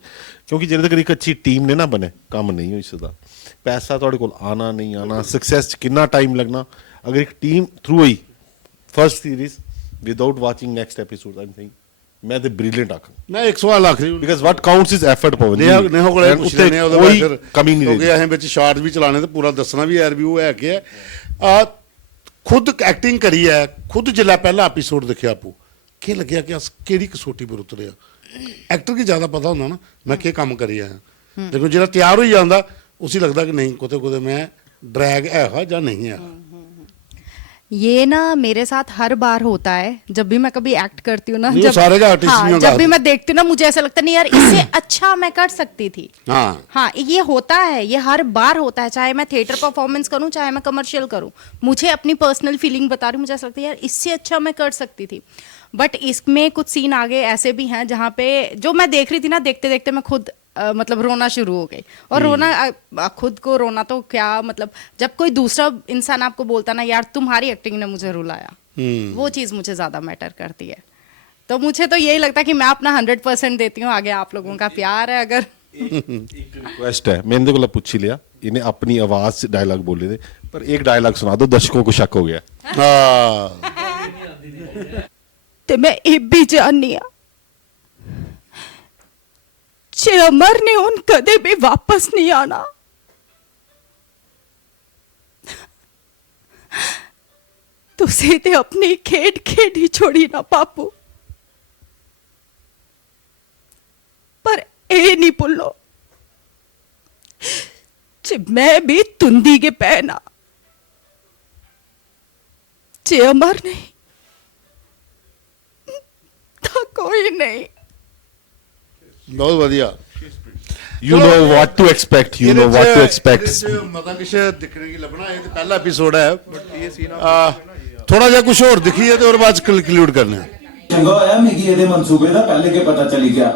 क्योंकि जिन्ने तक एक अच्छी टीम ने ना बने कम नहीं हो सकदा। पैसा थोड़े कोल आना नहीं आना, सक्सेस कितना टाइम लगना, अगर एक टीम थ्रू हुई first series without watching next episode, I think मैं तो ब्रिलियंट आखा। मैं एक सवाल आखरी because what counts is effort Pawan ji, नेहो कोले पुछ लेने ਉਹਦੇ कोई ਬਾਅਦ कमी नहीं ਕਿਉਂਕਿ रही। ਅਸੀਂ ਵਿੱਚ ਸ਼ਾਰਟ ਵੀ ਚਲਾਣੇ ਤੇ ਪੂਰਾ ਦੱਸਣਾ ਵੀ ਹੈ ਰਿਵਿਊ ਹੈ ਕਿ ਖੁਦ ਐਕਟਿੰਗ ਕਰੀ ਹੈ, ਖੁਦ ਜਿਲਾ ਪਹਿਲਾ ਐਪੀਸੋਡ ਦੇਖਿਆ ਆਪੂ ਕਿ ਲੱਗਿਆ ਕਿ ਅਸ ਕਿਹੜੀ ਕਸੌਟੀ ਪਰ ਉਤਰਿਆ। ਐਕਟਰ ਕੀ ਜ਼ਿਆਦਾ ਪਤਾ ਹੁੰਦਾ ਨਾ ਮੈਂ ਕੀ ਕੰਮ ਕਰੀ ਆਇਆ। ਦੇਖੋ ਜਿਹੜਾ ਤਿਆਰ ਹੋਈ ਜਾਂਦਾ ਉਸੇ ਲੱਗਦਾ ਕਿ ਨਹੀਂ ਕੋਤੇ कोते मैं ड्रैग है ਜਾਂ नहीं है। ये ना मेरे साथ हर बार होता है जब भी मैं कभी एक्ट करती हूँ ना, नहीं, वो सारे का artist नहीं होगा। जब भी मैं देखती हूँ ना मुझे ऐसा लगता नहीं यार इससे अच्छा मैं कर सकती थी। हाँ ये होता है, ये हर बार होता है, चाहे मैं थिएटर परफॉर्मेंस करूँ चाहे मैं कमर्शियल करूँ। मुझे अपनी पर्सनल फीलिंग बता रही हूँ, मुझे ऐसा लगता है यार इससे अच्छा मैं कर सकती थी। बट इसमें कुछ सीन आगे ऐसे भी हैं जहाँ पे जो मैं देख रही थी ना, देखते देखते मैं खुद मतलब रोना शुरू हो गई। और रोना खुद को रोना तो क्या मतलब, जब कोई दूसरा इंसान आपको बोलता ना यार तुम्हारी एक्टिंग ने मुझे रुलाया, वो चीज़ मुझे ज़्यादा मैटर करती है। तो मुझे तो यही लगता है कि मैं अपना 100% देती हूँ, आगे आप लोगों का प्यार है। अगर एक रिक्वेस्ट है, मैं इनके को पूछ ही लिया, इन्हें अपनी आवाज से डायलॉग बोले थे, पर एक डायलॉग सुना दो, दर्शकों को शक हो गया। ते मैं ਇਹ ਵੀ ਜਾਣਨੀ ਆ ਜੇ ਅਮਰ ਨੇ ਹੁਣ ਕਦੇ ਵੀ ਵਾਪਸ ਨਹੀਂ ਆਣਾ। ਤੁਸੀਂ ਤੇ ਆਪਣੀ ਖੇਡ ਖੇਡੀ ਛੋੜੀ ਨਾ ਪਾਪੂ, ਪਰ ਇਹ ਨਹੀਂ ਭੁੱਲੋ ਜੇ ਮੈਂ ਵੀ ਤੁੰਦੀ ਕੇ ਪੈਣਾ ਜੇ ਅਮਰ ਨਹੀਂ ਤਾਂ ਕੋਈ ਨਹੀਂ। ਬਹੁਤ ਵਧੀਆ। You know what to expect, you know what to expect. ਮਤਾ ਕੁਛ ਦਿਖਣੇ ਕੀ ਲੱਭਣਾ, ਇਹ ਤੇ ਪਹਿਲਾ ਐਪੀਸੋਡ ਹੈ ਥੋੜਾ ਜਿਹਾ ਕੁਝ ਹੋਰ ਦਿਖੀ ਹੈ ਤੇ ਉਹਦੇ ਬਾਅਦ ਕੰਕਲੂਡ ਕਰਨਾ ਹੈ। ਚੰਗਾ ਹੋਇਆ ਮਿਗੀ ਇਹਦੇ ਮਨਸੂਬੇ ਦਾ ਪਹਿਲੇ ਕੇ ਪਤਾ ਚਲੀ ਗਿਆ,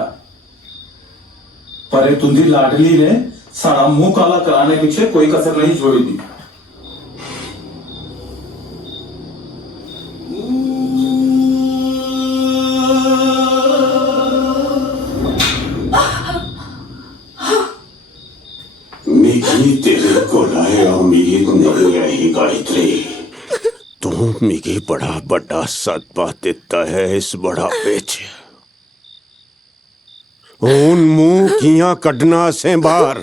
ਪਰ ਇਹ ਤੁੰਦੀ ਲਾਡਲੀ ਨੇ ਸਾਡਾ ਮੂੰਹ ਕਾਲਾ ਕਰਾਣੇ ਪਿੱਛੇ ਕੋਈ ਕਸਰ ਨਹੀਂ ਛੋੜੀ ਦੀ। मिगी तेरे को लाए उम्मीद नहीं रही गायत्री, तू मिगी बड़ा बड़ा सदमा दिता है इस बुढ़ापे च। हुन मुंह कियां कड्ढना से बाहर।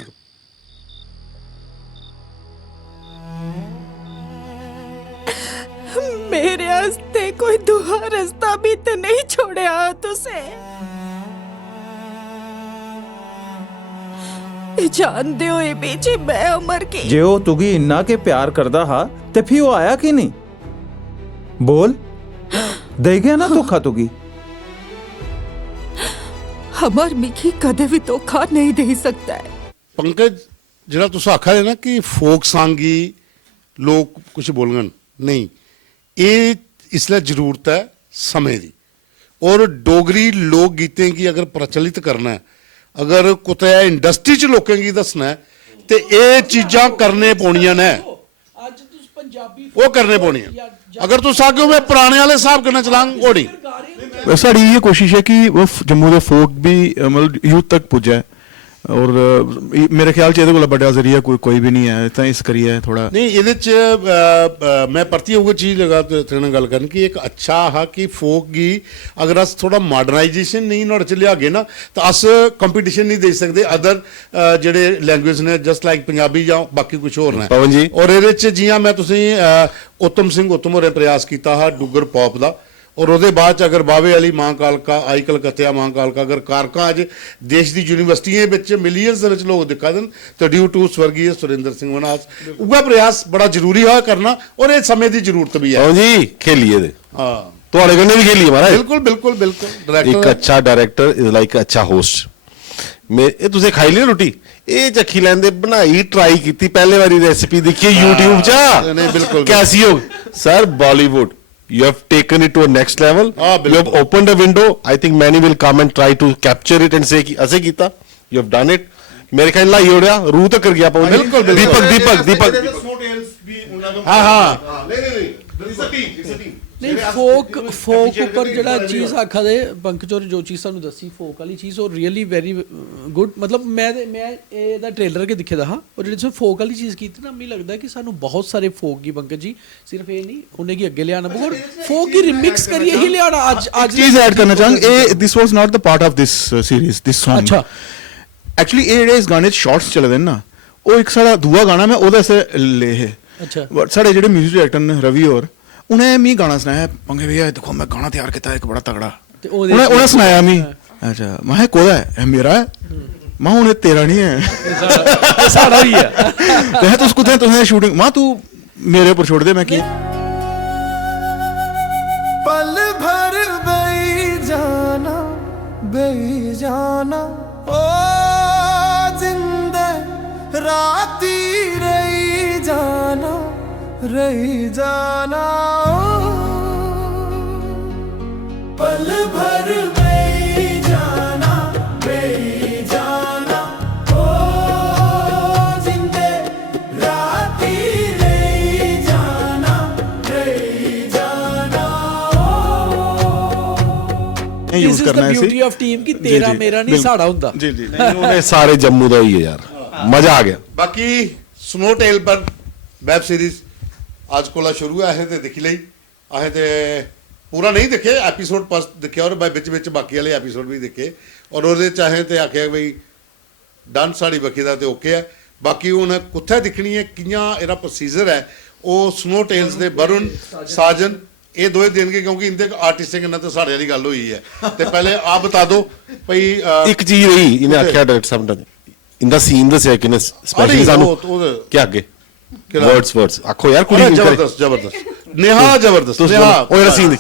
मेरे हस्ते कोई दूसरा रास्ता भी तो नहीं छोड़या तुसे। जानते हो ये पीछे मैं अमर की जे ओ तुगी इन्ना के प्यार करदा हा ते फिर वो आया कि नहीं? बोल, दे गया ना धोखा तुगी? अमर मिकी कदे भी धोखा नहीं दे सकता है। पंकज ਜਿਹੜਾ ਤੁਸੀਂ ਆਖਿਆ ਹੈ ਨਾ ਕਿ ਫੋਕ ਸੰਗ ਹੀ ਲੋਕ ਕੁਝ ਬੋਲਣ ਨਹੀਂ, ਇਹ ਇਸ ਲਈ ਜ਼ਰੂਰਤ ਹੈ ਸਮੇਂ ਦੀ। ਔਰ ਡੋਗਰੀ ਲੋਕ ਗੀਤਾਂ की अगर प्रचलित करना है, अगर कुतै इंडस्ट्री च लोकें गी दसना है ते ਇਹ ਚੀਜ਼ਾਂ ਕਰਨੇ ਪਉਣੀਆਂ ਨੇ। ਅੱਜ ਤੁਸੀਂ ਪੰਜਾਬੀ ਉਹ ਕਰਨੇ ਪਉਣੀਆਂ। अगर तुस आगे मैं पुराने वाले साहब कन्नै चलांग ओड़ी। साड़ी ये कोशिश है कि वो जम्मू के फोक भी मतलब यूथ तक पुज्जे, और मेरे ख्याल च ਇਹਦੇ ਕੋਲ ਵੱਡਾ ਜ਼ਰੀਆ ਕੋਈ ਵੀ ਨਹੀਂ ਹੈ, ਤਾਂ ਇਸ ਕਰੀਏ ਥੋੜਾ नहीं ਇਹਦੇ ਚ मैं परती होगा चीज लगा तेरे नाल गल करन कि एक अच्छा हा कि फोक गी अगर अस थोड़ा मॉडर्नाइजेशन नहीं नुआढ़े च लियागे ना तो अस कंपीटिशन नहीं दे सकते अदर जेडे लैंग्वेज ने जस्ट लाइक पंजाबी या बाकी कुछ होर ने। पवन जी और ਇਹਦੇ ਚ जियां मैं तुसीं उत्तम सिंह उत्तम होरें प्रयास कीता हा डुगर पॉप दा, और ਉਹਦੇ ਬਾਅਦ ਚ ਅਗਰ ਬਾਵੇ ਵਾਲੀ ਮਾਂ ਕਾਲਕਾ ਆਈ ਕਲਕੱਤਿਆ ਮਾਂ ਕਾਲਕਾ ਅਗਰ ਕਾਰਕਾਂ ਅੱਜ ਦੇਸ਼ ਦੀ ਯੂਨੀਵਰਸਿਟੀਆਂ ਵਿੱਚ ਮਿਲੀਅਨਸ ਦੇ ਵਿੱਚ ਲੋਕ ਦਿਖਾ ਦੇਣ ਤੇ ਡਿਊ ਟੂ ਸਵਰਗੀ ਸੁਰਿੰਦਰ ਸਿੰਘ ਮਨਹਾਸ ਉਹਦਾ ਪ੍ਰयास ਬੜਾ ਜ਼ਰੂਰੀ ਹੈ ਕਰਨਾ, ਔਰ ਇਹ ਸਮੇਂ ਦੀ ਜ਼ਰੂਰਤ ਵੀ ਹੈ। हाँ जी खेलिए दे, हाँ ਤੁਹਾਡੇ ਕੋਲ ਵੀ ਖੇਲੀ महाराज। बिल्कुल बिल्कुल बिल्कुल एक डायरेक्टर अच्छा डायरेक्टर इज लाइक अच्छा होस्ट। ਇਹ ਤੁਸੀਂ ਖਾਈ ਲਈ ਰੋਟੀ? ਇਹ ਚੱਖੀ ਲੈਂਦੇ, ਬਣਾਈ ਟਰਾਈ ਕੀਤੀ, ਪਹਿਲੇ ਵਾਰੀ ਰੈਸਿਪੀ ਦੇਖੀ YouTube 'ਚ। नहीं बिल्कुल कैसी हो sir? Bollywood you have taken it to a next level. You have opened a window. I think many will come and try to capture it and say कि ऐसे कीता, you have done it. मेरे ख्याल लाई हो रहा, रूह तक कर गया पाऊँ। बिल्कुल दीपक हाँ हाँ ਨਹੀਂ ਫੋਕ ਉੱਪਰ ਜਿਹੜਾ ਚੀਜ਼ ਆਖਾ ਦੇ ਪੰਕਜੋਰ ਜੋ ਚੀਜ਼ ਸਾਨੂੰ ਦੱਸੀ ਫੋਕ ਵਾਲੀ ਚੀਜ਼ ਉਹ ਰੀਅਲੀ ਵੈਰੀ ਗੁੱਡ। ਮਤਲਬ ਮੈਂ ਇਹਦਾ ਟ੍ਰੇਲਰ ਕੇ ਦਿਖੇ ਦਾ ਹਾਂ, ਔਰ ਜਿਹੜੇ ਤੁਸੀਂ ਫੋਕ ਵਾਲੀ ਚੀਜ਼ ਕੀਤੀ ਨਾ, ਮੈਨੂੰ ਲੱਗਦਾ ਕਿ ਸਾਨੂੰ ਬਹੁਤ ਸਾਰੇ ਫੋਕ ਕੀ ਪੰਕਜ ਜੀ ਸਿਰਫ ਇਹ ਨਹੀਂ ਉਹਨੇ ਕੀ ਅੱਗੇ ਲਿਆਣਾ ਬਹੁਤ ਫੋਕ ਕੀ ਰਿਮਿਕਸ ਕਰੀਏ ਹੀ ਲਿਆਣਾ। ਅੱਜ ਚੀਜ਼ ਐਡ ਕਰਨਾ ਚਾਹਾਂਗਾ, ਇਹ this was not the part of this series this Song। ਅੱਛਾ ਐਕਚੁਅਲੀ ਇਹ ਜਿਹੜੇ ਇਸ ਗਾਣੇ 'ਚ ਸ਼ਾਰਟਸ ਚੱਲਦੇ ਨੇ ਨਾ, ਉਹ ਇੱਕ ਸਾਡਾ ਦੂਆ ਗਾਣਾ ਮੈਂ ਉਹਦੇ ਸੇ ਲੇ ਹੈ। ਅੱਛਾ ਬਟ ਸਾਡੇ ਜਿਹੜੇ ਮਿਊਜ਼ਿਕ ਡਾਇਰੈਕਟਰ ਨੇ ਰਵੀ ਹੋਰ उन्हें मी गाना सुनाया पंगे भैया देखो मैं गाना तैयार किया एक बड़ा तगड़ा ਤੇ ਉਹਦੇ उन्हें उन्हें सुनाया मी अच्छा मैं कोदा है ये मेरा है मैं उन्हें तेरा नहीं है ਸਾਡਾ ਹੀ ਹੈ मैं तुस कुत्थे तुसें शूटिंग मैं तू मेरे ऊपर छोड़ दे मैं की पल भर बई जाना ओ जिंदे राती रही जाना पल भर बई जाना ओ जिंदे राती रही जाना This is the beauty of team ਕਿ ਤੇਰਾ ਮੇਰਾ ਨਹੀਂ ਸਾਡਾ ਹੁੰਦਾ जी जी ਨਹੀਂ ਉਹਨੇ ਸਾਰੇ ਜੰਮੂ ਦਾ ਹੀ ਹੈ ਯਾਰ ਮਜ਼ਾ ਆ ਗਿਆ ਬਾਕੀ ਸਨੋ ਟੇਲ ਪਰ ਵੈਬ ਸੀਰੀਜ਼ ਅੱਜ ਕੋਲਾ ਸ਼ੁਰੂ ਹੈ ਤੇ ਦੇਖ ਲਈ ਆਹੇ ਤੇ ਪੂਰਾ ਨਹੀਂ ਦੇਖੇ ਐਪੀਸੋਡ ਪਰ ਦੇਖਿਆ ਔਰ ਵਿੱਚ ਵਿੱਚ ਬਾਕੀ ਵਾਲੇ ਐਪੀਸੋਡ ਵੀ ਦੇਖੇ ਔਰ ਉਹਦੇ ਚਾਹੇ ਤੇ ਆਖਿਆ ਬਈ ਡਨ ਸਾਡੀ ਬੱਕੀ ਦਾ ਤੇ ਓਕੇ ਹੈ ਬਾਕੀ ਹੁਣ ਕਿੱਥੇ ਦਿਖਣੀ ਹੈ ਕਿੰਨਾ ਇਹਦਾ ਪ੍ਰੋਸੀਜਰ ਹੈ ਉਹ ਸਨੋ ਟੇਲਸ ਦੇ ਵਰੁਣ ਸਾਜਨ ਇਹ ਦੋਏ ਦੇਣਗੇ ਕਿਉਂਕਿ ਇਹਦੇ ਆਰਟਿਸਟਿਕ ਨਾਲ ਤਾਂ ਸਾਡੇ ਵਾਲੀ ਗੱਲ ਹੋਈ ਹੈ ਤੇ ਪਹਿਲੇ ਆਪ ਬਤਾ ਦਿਓ ਭਈ ਇੱਕ ਚੀਜ਼ ਰਹੀ ਇਹਨੇ ਆਖਿਆ ਡਾਇਰੈਕਟਰ ਸਾਹਿਬ ਨੇ ਇੰਦਾ ਸੀਨ ਦੱਸਿਆ ਕਿ ਨੇ ਸਪੈਸ਼ਲੀ ਸਾਨੂੰ ਕੀ ਅੱਗੇ ਵਰਡਸ ਆਖੋ ਯਾਰ ਕੁੜੀ ਜ਼ਬਰਦਸਤ ਨੇਹਾ ਜ਼ਬਰਦਸਤ ਨੇਹਾ ਉਹ ਜਿਹੜਾ ਸੀਨ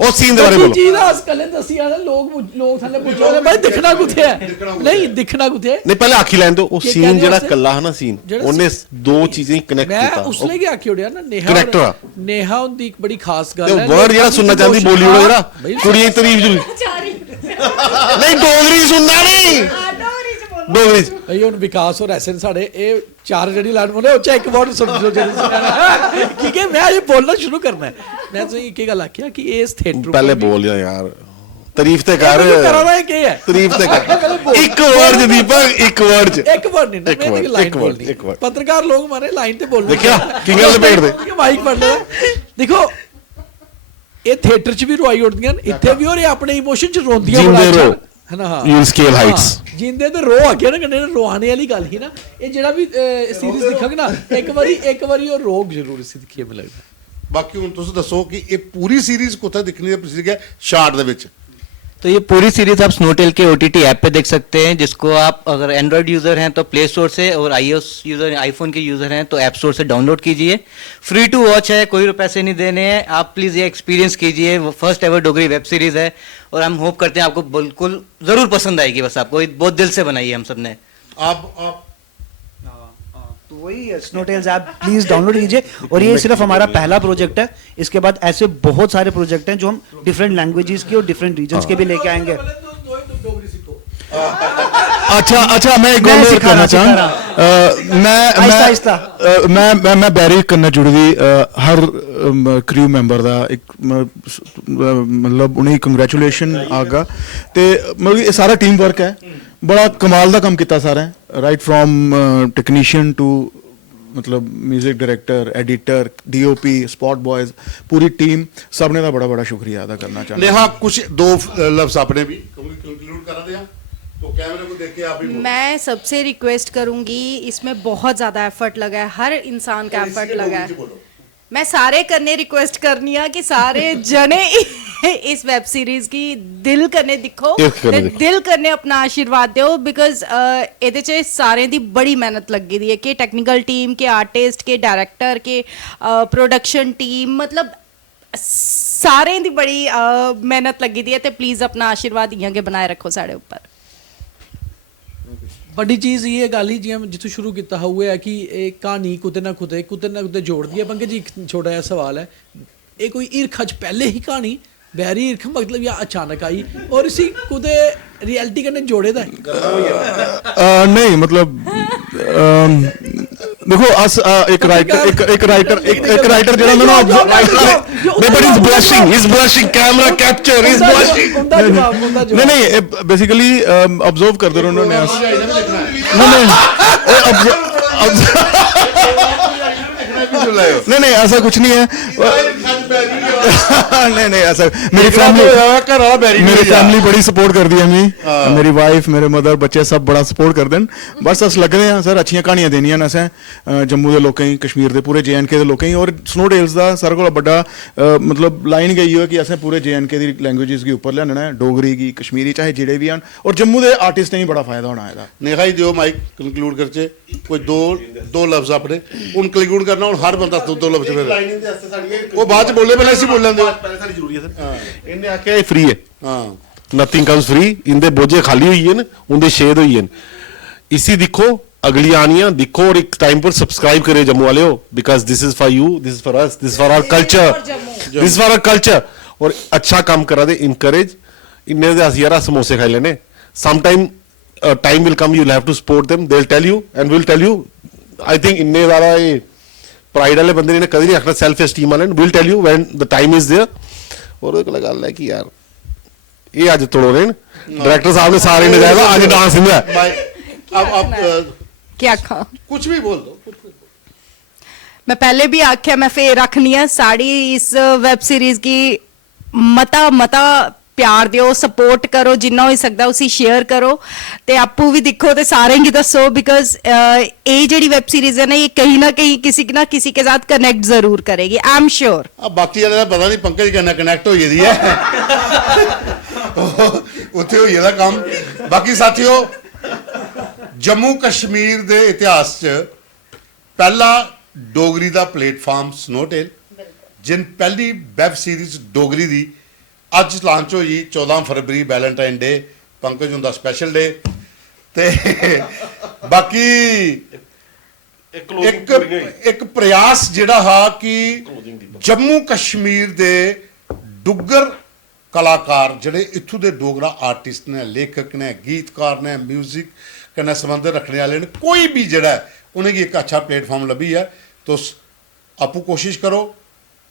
ਉਹ ਸੀਨ ਦੇ ਬਾਰੇ ਬੋਲੋ ਜੀ ਦਾ ਅਸਕਲੇ ਦੱਸੀ ਆ ਲੋਕ ਥੱਲੇ ਪੁੱਛੋ ਭਾਈ ਦਿਖਣਾ ਕਿੱਥੇ ਹੈ ਨਹੀਂ ਦਿਖਣਾ ਕਿੱਥੇ ਹੈ ਨਹੀਂ ਪਹਿਲੇ ਆਖੀ ਲੈਣ ਦੋ ਉਹ ਸੀਨ ਜਿਹੜਾ ਕੱਲਾ ਹੈ ਨਾ ਸੀਨ ਉਹਨੇ ਦੋ ਚੀਜ਼ਾਂ ਕਨੈਕਟ ਮੈਂ ਕੀਤਾ ਉਸ ਲਈ ਆਖੀ ਉੜਿਆ ਨਾ ਨੇਹਾ ਹੁੰਦੀ ਇੱਕ ਬੜੀ ਖਾਸ ਗੱਲ ਹੈ ਵਰਡ ਜਿਹੜਾ ਸੁਣਨਾ ਚਾਹੁੰਦੀ ਬਾਲੀਵੁੱਡ ਜਿਹੜਾ ਕੁੜੀਆਂ ਤਾਰੀਫ ਜੂ ਨਹੀਂ ਡੋਗਰੀ ਸੁਣਨਾ ਨਹੀਂ ਡੋਗਰੀ ਭਈ ਹੁਣ ਵਿਕਾਸ ਹੋਰ ਐਸੇ ਸਾਡੇ ਇਹ ਚਾਰ ਜਿਹੜੀ ਲਾਈਨ ਬੋਲੇ ਉਹ ਚ ਇੱਕ ਵਰਡ ਸਮਝੋ ਜਿਹੜੀ ਕਿਉਂਕਿ ਮੈਂ ਇਹ ਬੋਲਣਾ ਸ਼ੁਰੂ ਕਰਨਾ ਮੈਂ ਤੁਸੀਂ ਇੱਕ ਗੱਲ ਆਖਿਆ ਕਿ ਇਸ ਥੀਏਟਰ ਪਹਿਲੇ ਬੋਲ ਜਾ ਯਾਰ ਤਾਰੀਫ ਤੇ ਕਰ ਕਰਾਉਣਾ ਕੀ ਹੈ ਤਾਰੀਫ ਤੇ ਕਰ ਇੱਕ ਵਰਡ ਚ ਦੀਪਕ ਇੱਕ ਵਰਡ ਚ ਇੱਕ ਵਰਡ ਨਹੀਂ ਮੈਂ ਤੇ ਲਾਈਨ ਬੋਲਣੀ ਪੱਤਰਕਾਰ ਲੋਕ ਮਾਰੇ ਲਾਈਨ ਤੇ ਬੋਲਦੇ ਦੇਖਿਆ ਕਿੰਗਲ ਲਪੇਟ ਦੇ ਮਾਈਕ ਫੜ ਲਿਆ ਦੇਖੋ ਇਹ ਥੀਏਟਰ 'ਚ ਵੀ ਰੋਈ ਉੱਠਦੀਆਂ ਇੱਥੇ ਵੀ ਔਰ ਇਹ ਆਪਣੇ ਇਮੋਸ਼ਨ 'ਚ ਰੋਂਦੀਆਂ ਬੜਾ ਹੈ ਨਾ ਹਾਂ ਯੂ ਸਕੇਲ ਹਾਈਟਸ ਜਿੰਦੇ ਤੇ ਰੋ ਆ ਗਿਆ ਨਾ ਕੰਨੇ ਰੋਹਾਣੇ ਵਾਲੀ ਗੱਲ ਹੀ ਨਾ ਇਹ ਜਿਹੜਾ ਵੀ ਸੀਰੀਜ਼ ਦਿਖਾਂਗੇ ਨਾ ਇੱਕ ਵਾਰੀ ਉਹ ਰੋਗ ਜ਼ਰੂਰ ਸਿੱਖੀਏ ਮੈਨੂੰ ਲੱਗਦਾ ਬਾਕੀ ਹੁਣ ਤੁਸੀਂ ਦੱਸੋ ਕਿ ਇਹ ਪੂਰੀ ਸੀਰੀਜ਼ ਕਿੱਥੇ ਦਿਖਣੀ ਹੈ ਪ੍ਰੋਸੀਜਰ ਹੈ ਸ਼ਾਰਟ ਦੇ ਵਿੱਚ तो ये पूरी सीरीज आप स्नोटेल के OTT ऐप पे देख सकते हैं जिसको आप अगर एंड्रॉयड यूज़र हैं तो प्ले स्टोर से और iOS यूज़र आईफोन के यूज़र हैं तो ऐप स्टोर से डाउनलोड कीजिए फ्री टू वॉच है कोई पैसे नहीं देने हैं आप प्लीज़ ये एक्सपीरियंस कीजिए first ever Dogri web series है और हम होप करते हैं आपको बिल्कुल ज़रूर पसंद आएगी बस आपको बहुत दिल से बनाई है हम सब ने आप तो वही स्नोटेल्स ऐप प्लीज डाउनलोड कीजिए और ये सिर्फ हमारा पहला प्रोजेक्ट है इसके बाद ऐसे बहुत सारे प्रोजेक्ट हैं जो हम डिफरेंट लैंग्वेजेस के और डिफरेंट रीजन्स के भी लेके आएंगे अच्छा मैं एक और करना चाहूँ मैं बैरी करना जुड़ी हर क्रू मैंबर का एक मतलब उन्हें कंग्रेचुलेशन आगा ते मतलब ये सारा टीम वर्क है बड़ा कमाल का काम किया सारा राइट फ्रॉम टेक्नीशियन टू मतलब music director editor DOP spot boys पूरी टीम सबने का बड़ा बड़ा शुक्रिया अदा करना चाहता नेहा कुछ दो लफ्ज आपने भी कंक्लूड करा दिया तो कैमरे को देख के आप ही मैं सबसे रिक्वेस्ट करूंगी इसमें बहुत ज़्यादा एफर्ट लगा है हर इंसान का एफर्ट लगा है मैं सारे करने रिक्वेस्ट करनी है कि सारे जने इस वेब सीरीज की दिल करने दिखो ते दिल करने अपना आशीर्वाद दो बिकॉज ਇਹਦੇ ਚ ਸਾਰਿਆਂ ਦੀ ਬੜੀ ਮਿਹਨਤ ਲੱਗੀ ਦੀ ਹੈ ਕਿ ਟੈਕਨੀਕਲ ਟੀਮ के आर्टिस्ट के डायरेक्टर के प्रोडक्शन टीम मतलब सारे ਦੀ बड़ी ਮਿਹਨਤ ਲੱਗੀ ਦੀ ਹੈ ਤੇ ਪਲੀਜ਼ ਆਪਣਾ ਆਸ਼ੀਰਵਾਦ ਇਹਾਂ ਕੇ ਬਣਾਏ ਰੱਖੋ ਸਾਡੇ ਉੱਪਰ ਵੱਡੀ ਚੀਜ਼ ਇਹ ਗੱਲ ਹੀ ਜਿਵੇਂ ਜਿੱਥੋਂ ਸ਼ੁਰੂ ਕੀਤਾ ਹੋਇਆ ਹੈ ਕਿ ਇਹ ਕਹਾਣੀ ਕੁਤੇ ਨਾ ਕੁਤੇ ਜੋੜਦੀ ਹੈ ਪੰਕਜ ਜੀ ਇੱਕ ਛੋਟਾ ਜਿਹਾ ਸਵਾਲ ਹੈ ਇਹ ਕੋਈ ਈਰਖਾ ਚ ਪਹਿਲੇ ਹੀ ਕਹਾਣੀ ਬੈਰੀ ਈਰਖ मतलब या अचानक आई और इसी कुते रियलिटी कने जोड़े दा नहीं मतलब देखो अस एक राइटर ਜਿਹੜਾ ਮੈਨੂੰ but is blushing camera capture is blushing नहीं बेसिकली ऑब्जर्व करते रहो उन्होंने नहीं ऐसा कुछ नहीं है नहीं नहीं ऐसा मेरी एक रात फैमिली होया होया, घर वाला बैरी मेरी नहीं होया। फैमिली बड़ी सपोर्ट करती है मी मेरी वाइफ मेरे मदर बच्चे सब बड़ा सपोर्ट करते हैं बस अस लग रहे हैं सर अच्छियां कहानियां देनियां न असें जम्मू दे लोकें गी कश्मीर दे पूरे JNK दे लोकें गी और स्नो टेल्स दा सारे कोला बड्डा मतलब लाइन गई है कि असें पूरे JNK दी लैंग्वेजेस गी उप्पर लेआनना है डोगरी गी कश्मीरी चाहे जेड़े भी हन और जम्मू दे आर्टिस्टें गी बड़ा फायदा होना एह्दा नेहा ही दियो माइक कंक्लूड करचे कोई दो लफ्ज अपने हूँ कंक्लूड करना हूँ हर बंदा दो लफ्ज फिर वो बाद च बोले पहले इसी बोलन दो ਇਹਨੇ ਆਖਿਆ ਇਹ ਫ੍ਰੀ ਹੈ हाँ ਨਥਿੰਗ ਕਮਸ ਫ੍ਰੀ ਇਹਦੇ ਬੋਝੇ ਖਾਲੀ ਹੋਈ ਹਨ ਉਹਦੇ ਛੇਦ ਹੋਈ ਹਨ ਇਸੀ ਦੇਖੋ ਅਗਲੀ ਆਨੀਆਂ ਦੇਖੋ और एक टाइम पर सब्सक्राइब करे जम्मू वाले हो because this is for you this is for us this is for our culture this is for our culture और अच्छा काम करा दे इनकरेज इन्ने दे अस यार समोसे खाई लेने some time will come you will have to support them they will tell you and will tell you I think इन्ने ज्यादा ये प्राइड वाले बंदे ने कभी नहीं आखना सेल्फ एस्टीम वाले will tell you when the time is there और ਉਹਦੇ ਕੋਲ ਗੱਲ ਹੈ ਕਿ ਯਾਰ ਇਹ ਅੱਜ ਤੋੜੋ ਰਹੇ ਡਾਇਰੈਕਟਰ ਸਾਹਿਬ ਨੇ ਸਾਰੇ ਨੇ ਜਾਇਦਾ ਅੱਜ ਡਾਂਸ ਹੁੰਦਾ अब क्या खा कुछ भी बोल दो मैं पहले भी आख्या मैं फिर रखनी है साड़ी इस वेब सीरीज की मता प्यार दियो सपोर्ट करो जिन्ना हो सकता उसी शेयर करो ते आपू भी दिखो ते सारे की दसो बिकॉज ये जेडी वेब सीरीज है ना ये कहीं ना कहीं किसी के साथ कनेक्ट जरूर करेगी आई एम श्योर अब बाकी वाले दा पता नहीं पंकज कन्नै कनेक्ट होई दी है उत्थे होई दा काम बाकी साथियों जम्मू कश्मीर दे इतिहास च पहला डोगरी दा प्लेटफार्म स्नोटेल जिन पहली वैब सीरीज डोगरी दी ਅੱਜ ਲਾਂਚ ਹੋਈ 14 ਫਰਵਰੀ ਵੈਲੈਂਟਾਈਨ ਡੇ ਪੰਕਜ ਹੁੰਦਾ ਸਪੈਸ਼ਲ ਡੇ ਤੇ ਬਾਕੀ ਇੱਕ ਪ੍ਰਯਾਸ ਜਿਹੜਾ ਹਾ ਕਿ ਜੰਮੂ ਕਸ਼ਮੀਰ ਦੇ ਡੁੱਗਰ ਕਲਾਕਾਰ ਜਿਹੜੇ ਇੱਥੋਂ ਦੇ ਡੋਗਰਾ ਆਰਟਿਸਟ ਨੇ ਲੇਖਕ ਨੇ ਗੀਤਕਾਰ ਨੇ ਮਿਊਜ਼ਿਕ ਕਨੇ ਸੰਬੰਧ ਰੱਖਣੇ ਵਾਲੇ ਨੇ ਕੋਈ ਵੀ ਜਿਹੜਾ ਉਹਨੇ ਕੀ ਇੱਕ ਅੱਛਾ ਪਲੇਟਫਾਰਮ ਲੱਭੀ ਹੈ तो आपू कोशिश करो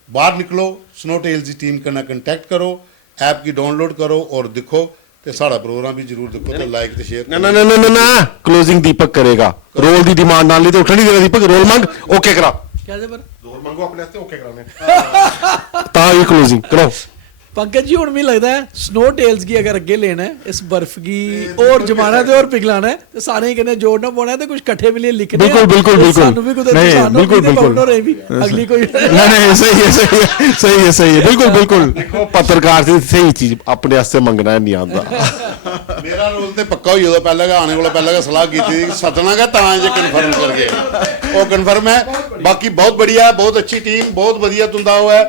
बाहर निकलो स्नो टेल्स की टीम करना कंटेक्ट करो ऐप की डाउनलोड करो और देखो ते साड़ा प्रोग्राम भी जरूर देखो तो लाइक ते शेयर ना ना ना ना ना क्लोजिंग दीपक करेगा रोल दी डिमांड ना ली तो उठा नहीं देना दीपक रोल मांग ओके करा क्या दे पर रोल मांगो अपने वास्ते ओके कराने ता ये क्लोजिंग करो पंकज जी हुण मी लगदा है स्नो टेल्स की अगर अगे लेना है इस बर्फ की और जमाना ते और पिघलाना है तो सारे ही कहने जोड़ना पौना है तो कुछ इकट्ठे भी लिए लिखने बिल्कुल बिल्कुल बिल्कुल नहीं बिल्कुल बिल्कुल अगली कोई नहीं सही है बिल्कुल बिल्कुल देखो पत्रकार से सही चीज अपने वास्ते मंगना नहीं आता मेरा रोल ते पक्का होई ओदा पहले का आने वाला पहले का सलाह की थी सतना का तां जे कंफर्म कर गए वो कंफर्म है बाकी बहुत बढ़िया बहुत अच्छी टीम बहुत बढ़िया तुंदा हुआ है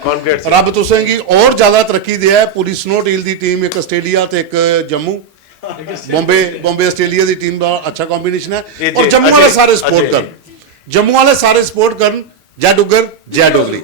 रब तुसेंगी और ज्यादा तरक्की दे है पूरी स्नो टील दी टीम एक आस्ट्रेलिया ते एक जम्मू बॉम्बे आस्ट्रेलिया दी टीम का अच्छा कॉम्बिनेशन है और जम्मू वाले सारे सपोर्ट कर जम्मू वाले सारे सपोर्ट करन जय डुग्गर जय डोगरी।